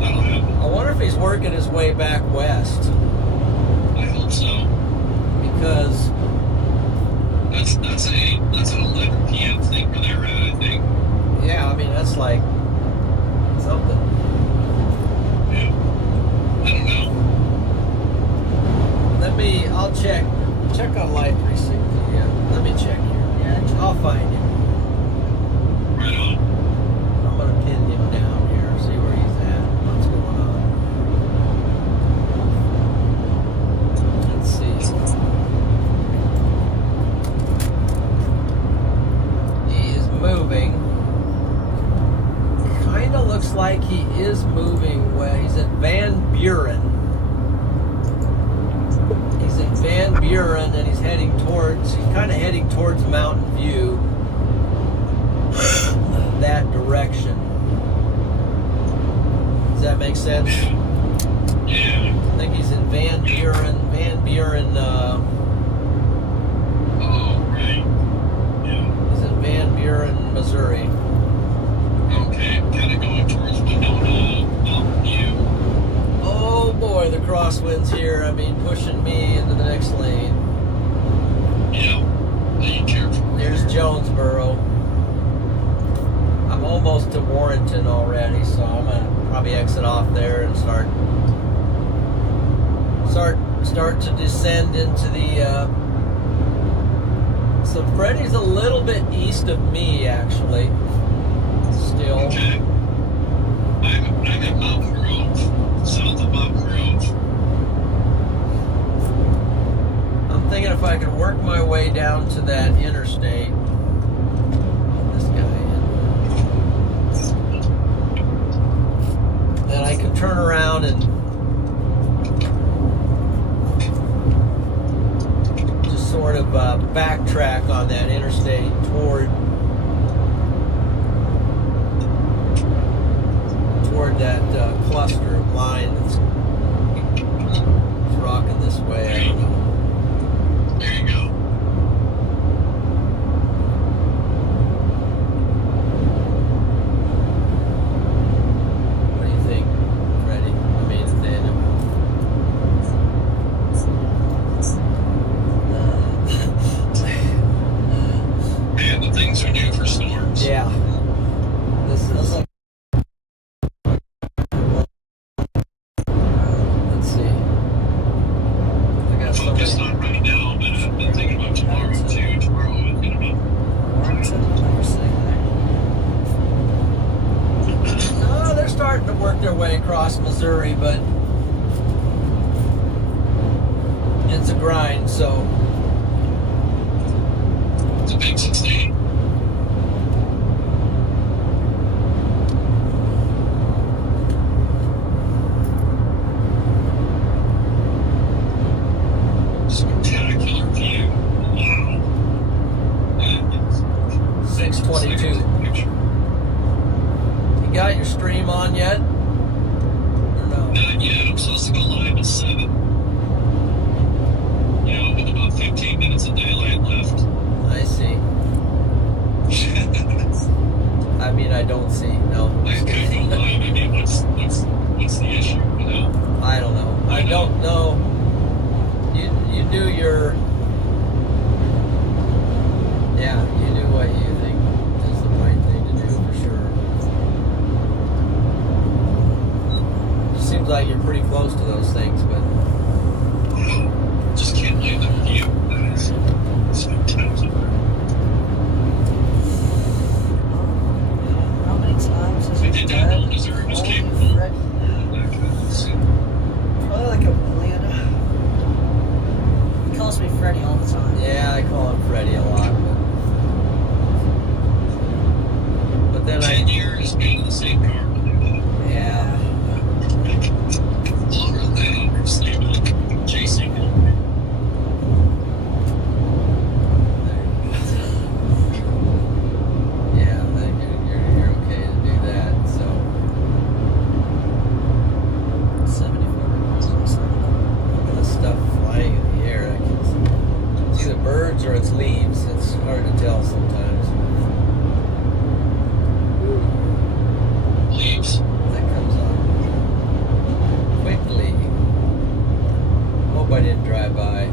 That'll happen. I wonder if he's working his way back west, I hope so. because That's an 11 p.m. thing where they're at, I think. yeah, I mean that's like something. Yeah. I don't know. I'll check on Life 360. Yeah, let me check here. Yeah, I'll find him. Right on. I'm gonna pin him down here, see where he's at, what's going on. Let's see. He is moving. Kinda looks like he is moving well. He's at Van Buren. He's in Van Buren and he's kind of heading towards Mountain View. That direction. Does that make sense? Yeah. I think he's in Van Buren, Oh, right. Yeah. he's in Van Buren, Missouri. Okay, kind of going towards Winona, Mountain View. Oh boy, the crosswinds here, pushing me into the next lane. Yeah. Be careful. There's Jonesboro. I'm almost to Warrenton already, so I'm gonna probably exit off there and start to descend into the so Freddie's a little bit east of me actually. Still. Okay. I'm at Mountain Grove, south of Mountain Grove. I'm thinking if I could work my way down to that interstate. This guy in. Then I could turn around and just sort of backtrack on that interstate toward that cluster of line that's rocking this way. I don't know. There you go. grind, so It's a big 16. Spectacular view. Wow. That is 622. You got your stream on yet? Or no? Not yet. I'm supposed to go live at 7. You know, with about 15 minutes of daylight left. I see. I mean, I don't see. No. I could go live. I mean, what's the issue? You know? I don't know. I don't know. You do your. Yeah, you do what you think is the right thing to do for sure. Seems like you're pretty close to those things, but Just can't believe the view. That is spectacular. How many times has We he did not know died? Missouri was Holy capable. frick. That kind of thing. Probably like a million. He calls me Freddy all the time. yeah, I call him Freddy a lot. But then 10 years being in the same car with him. yeah. Longer than that, obviously, but chasing him. Yeah, I think you're okay to do that. So 74 miles an hour. look at the stuff flying in the air. It's either birds or it's leaves. It's hard to tell sometimes. Leaves. That comes on quickly. Hope I didn't drive by.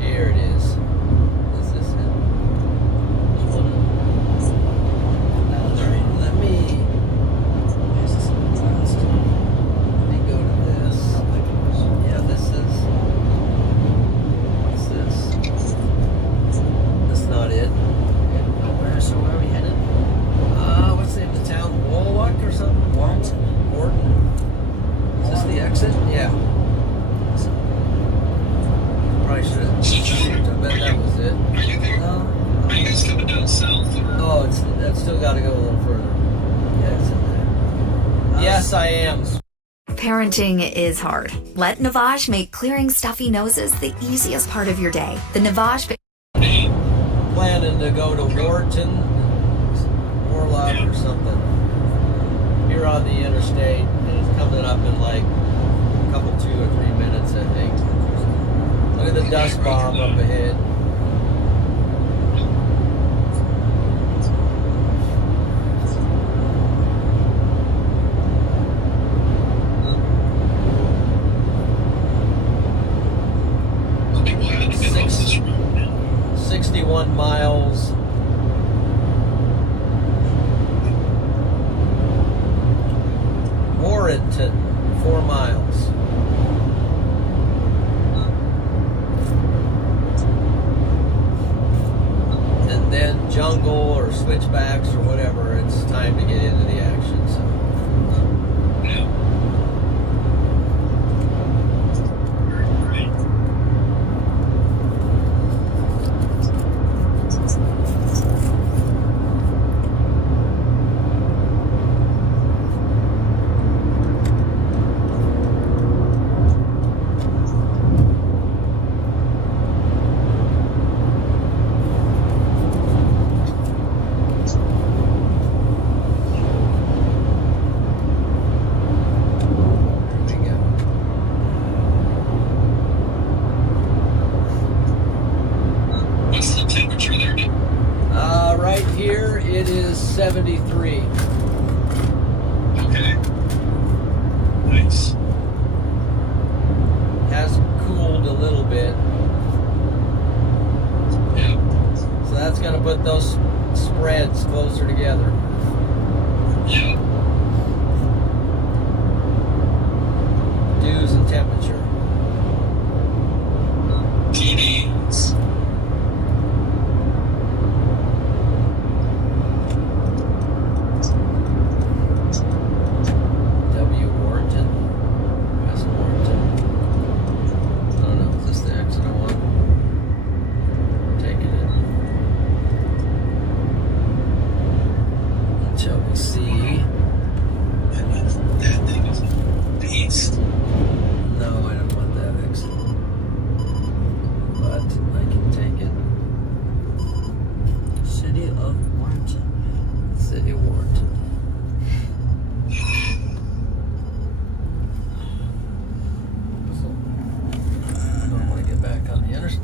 Here it is. Is this it? Alright, let me go to this. Yeah, this is. What's this? That's not it. So where are we headed? What's the name of the town? Wolwuck or something? Warrenton. Wharton? Is this the exit? Yeah. Probably should have. Shoot, I bet that was it. Are you there? Are you guys coming down south? Or? Oh, that's still got to go a little further. Yeah, it's in there. Yes, I am. Parenting is hard. Let Navage make clearing stuffy noses the easiest part of your day. The Navage. Planning to go to Wharton, Warlock or something. Here on the interstate, and it's coming up in like a couple, 2 or 3 minutes, I think. Look at the dust bomb up ahead. Okay, well, I had to get off this road now. 61 miles. Warrenton, 4 miles. And then jungle or switchbacks or whatever, it's time to get into the action. So. Yeah. Right. There we go. What's the temperature there, Nick? Right here it is 73. Okay. Nice. Has cooled a little bit. Yeah. So that's going to put those spreads closer together. Yeah. Dews and temperature. TDs. W. Warrenton. West Warrenton.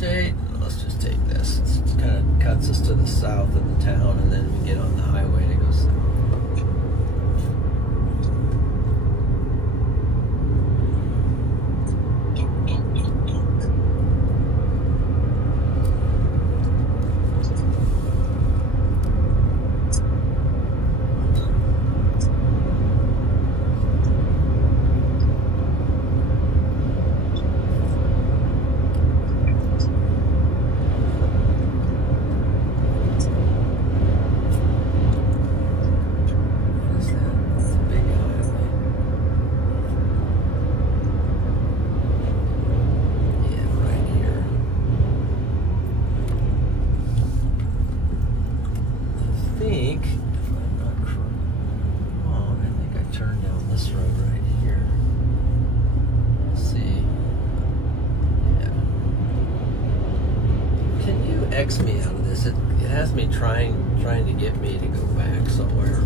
interstate. Let's just take this. It kind of cuts us to the south of the town, and then we get on the highway to go south. X me out of this. It has me trying to get me to go back somewhere.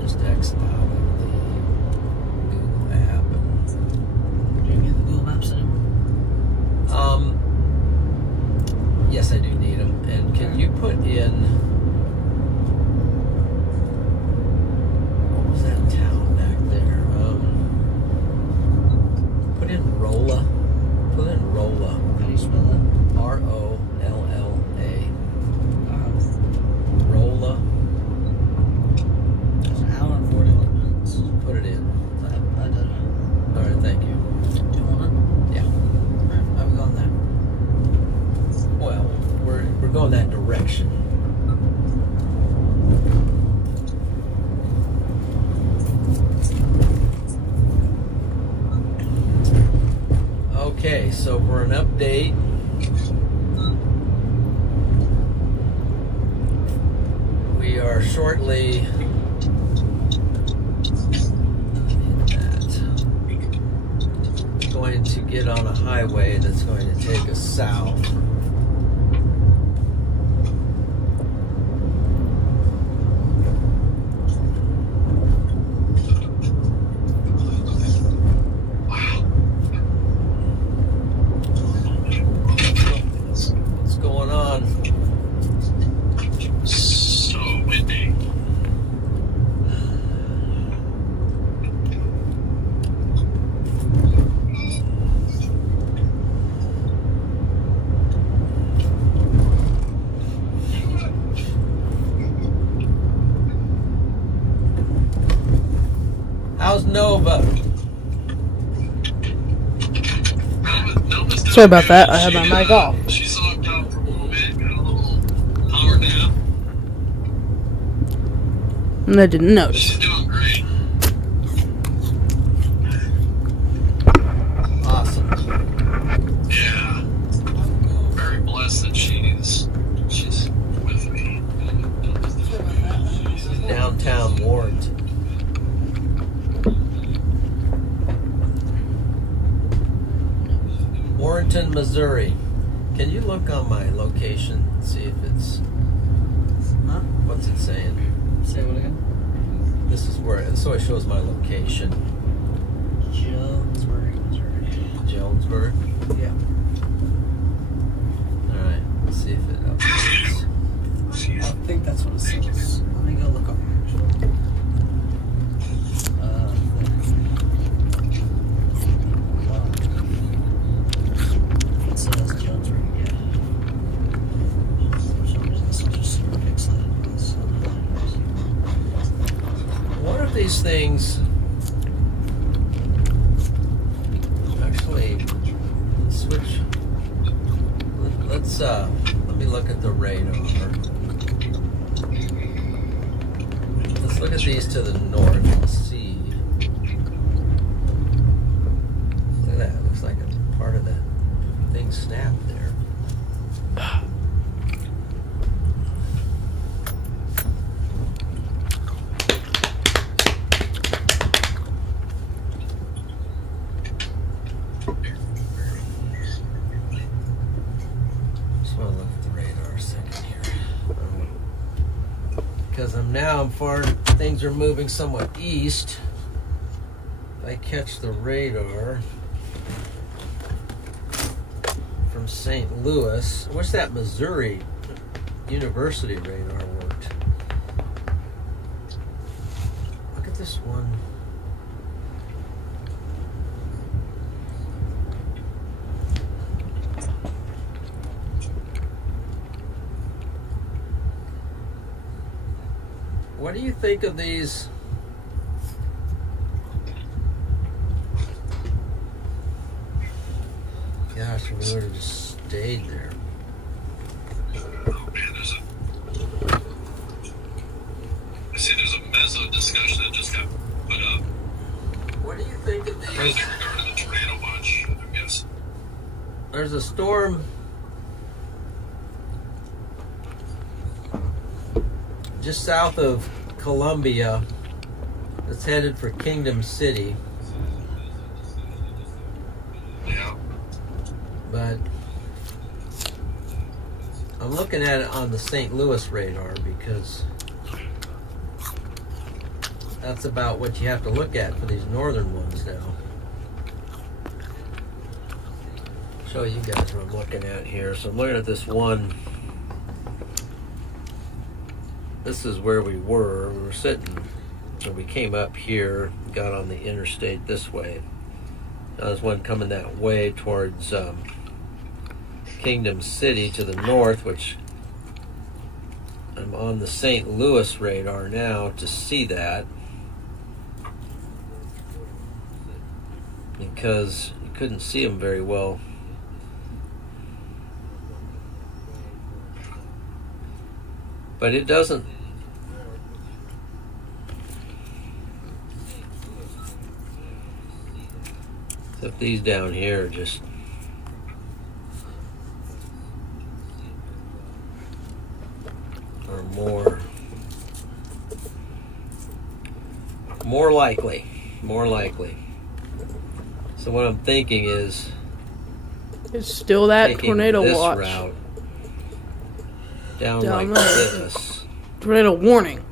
Just X out of the Google app. Do you get the Google Maps anymore? Yes, I do need them. And can you put in, what was that town back there? Put in Rolla. Put in Rolla. How do you spell that? R-O-L-L-A. Rolla. It's an hour and 41 minutes. Put it in. I did it. Alright, thank you. Do you want it? Yeah. Alright, I've gone there. Well, we're going that direction. Okay, so for an update, we are shortly going to get on a highway that's going to take us south. What's going on? So windy. How's Nova? Sorry about that. I had my mic off. She zonked out for a little bit, got a little power nap. And I didn't notice. She's doing great. Awesome. Yeah. Very blessed that she's with me. Downtown Warrenton. Warrenton, Missouri. Can you look on my location and see if it's... Huh? What's it saying? Say what again? This is where... So it shows my location. Jonesburg, Missouri. Jonesburg? Yeah. Alright, let's see if it updates. I think that's what it says. Let me go look up actually. It says Jonesburg, yeah. For some reason, this one's just super pixelated. One of these things... Actually, let's switch... Let me look at the radar. Let's look at these to the north and see. Look at that. It looks like a part of that thing snapped there. Just want to look at the radar a second here. Because things are moving somewhat east. If I catch the radar, from St. Louis. I wish that Missouri University radar worked. Look at this one. What do you think of these? Gosh, we would have just stayed there. Oh man, I see there's a mezzo discussion that just got put up. What do you think of these? Regarding the tornado watch, I guess. There's a storm just south of Columbia that's headed for Kingdom City. Yeah. But I'm looking at it on the St. Louis radar because that's about what you have to look at for these northern ones now. Show you guys what I'm looking at here. So I'm looking at this one. This is where we were. We were sitting, so we came up here, got on the interstate this way. Now there's one coming that way towards Kingdom City to the north, which I'm on the St. Louis radar now to see that, because you couldn't see them very well. But it doesn't. Except these down here just are more likely. So what I'm thinking is It's still that taking tornado this watch. route down Down like there. this. Tornado warning.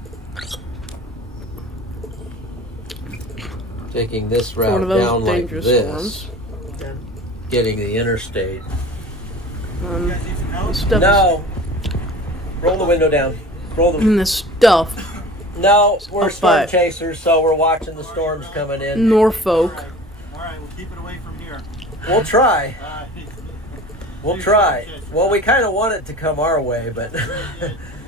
Taking this One route of those down like dangerous this. storms. Getting the interstate. The stuff No. Roll the window down. Roll the. And the stuff. No, we're up storm by chasers, so we're watching the storms coming in. Norfolk. All right, we'll keep it away from here. We'll try. All right. We'll try. Well, we kind of want it to come our way, but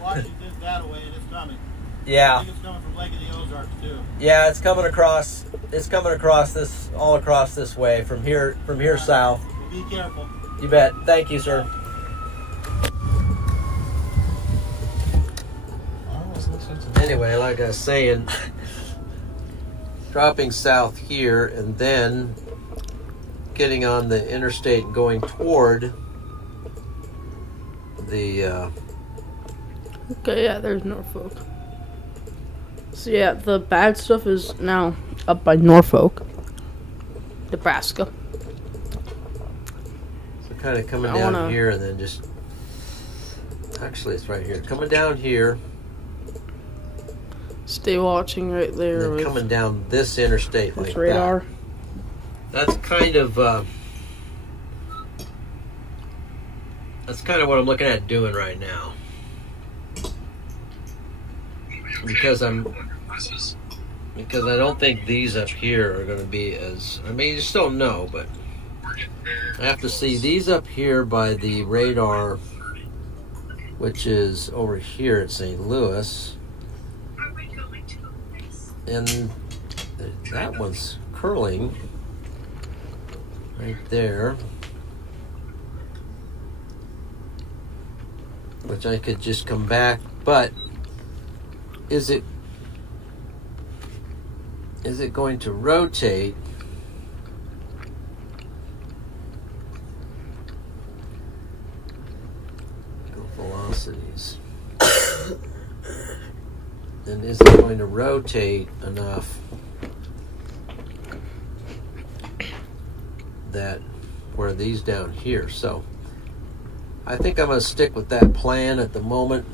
Washington's that way, and it's coming. I yeah, think it's coming from Lake of the Ozarks too. yeah, it's coming across. It's coming across this, all across this way from here south. Be careful. You bet. Thank you, sir. Anyway, like I was saying, dropping south here and then getting on the interstate and going toward the Okay, yeah, there's Norfolk. So yeah, the bad stuff is now up by Norfolk, Nebraska. so kind of coming I down wanna- here and then just actually it's right here. Coming down here Stay watching right and there then with coming down this interstate this like radar. that. That's kind of what I'm looking at doing right now. Because I don't think these up here are going to be as, I mean, you just don't know, but I have to see these up here by the radar, which is over here at St. Louis, and that one's curling right there, which I could just come back, but is it going to rotate? Go velocities. And is it going to rotate enough that where these down here? So I think I'm going to stick with that plan at the moment.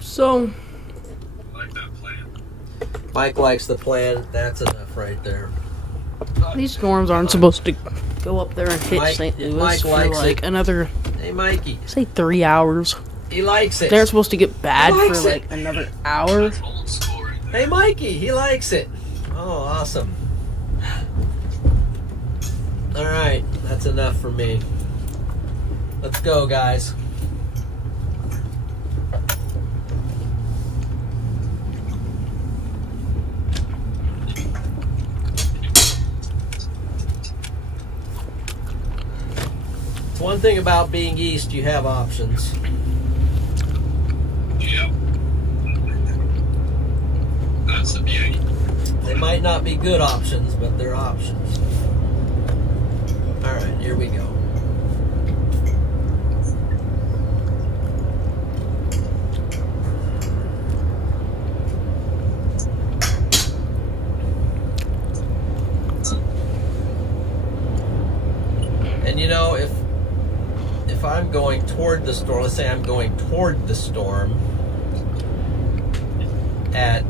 So I like that plan. Mike likes the plan. That's enough right there. These storms aren't supposed to go up there and hit Mike- St. Louis Mike for likes like it. another, Hey, Mikey. say 3 hours. He likes it. They're supposed to get bad He likes for it. like another hour. Hey, Mikey. He likes it. Oh, awesome. All right. That's enough for me. Let's go, guys. It's one thing about being east, you have options. Yep. That's the beauty. They might not be good options, but they're options. All right, here we go. And you know, if I'm going toward the storm, let's say I'm going toward the storm at,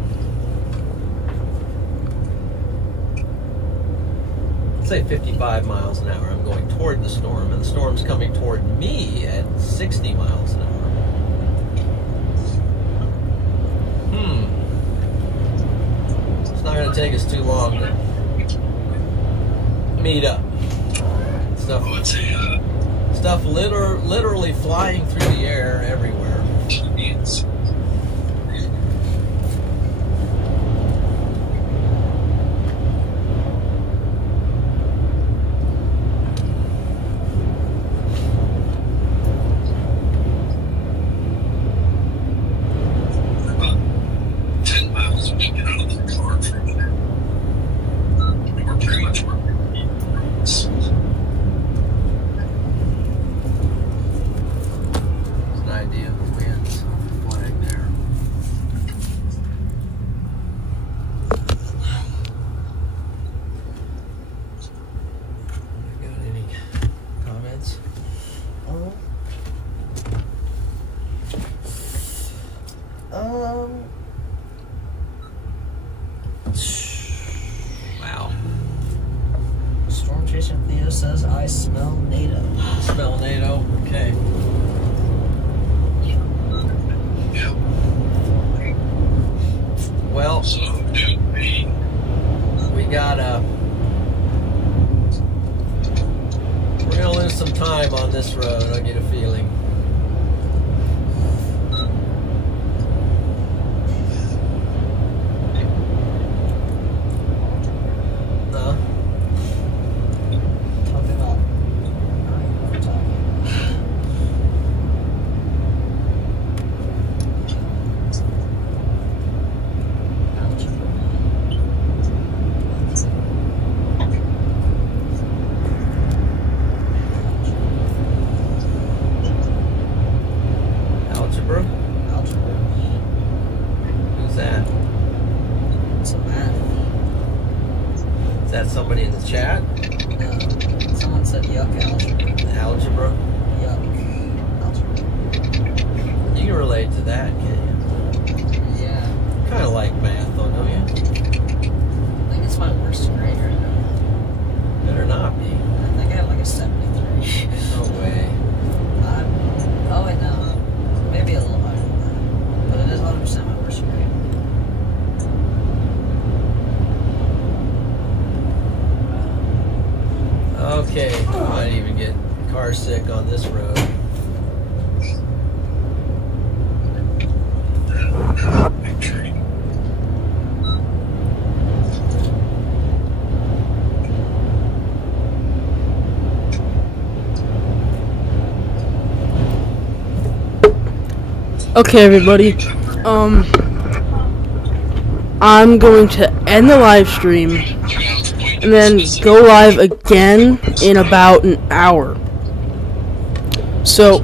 let's say 55 miles an hour, I'm going toward the storm, and the storm's coming toward me at 60 miles an hour. It's not going to take us too long to meet up. Stuff literally flying through the air everywhere. About 10 miles when you get out of the car for a minute. We're pretty much where we An idea of the winds flying there. Got any comments? Wow. Storm Chaser Theo says, I smell NATO. Smell NATO. Okay. Well, we gotta. We're gonna lose some time on this road. I get a feeling. Talking about. Algebra? Who's that? It's a math. Is that somebody in the chat? Someone said yuck algebra. Algebra? Yuck algebra. You can relate to that, can you? Yeah. Kind of like math, though, don't you? I think it's my worst grade right now. Better not be. I think I have like a 73. No way. Oh wait, no. Maybe a little higher than that. But it is 100% my worst grade. Okay, I might even get car sick on this road. Okay, everybody. I'm going to end the live stream and then go live again in about an hour. So,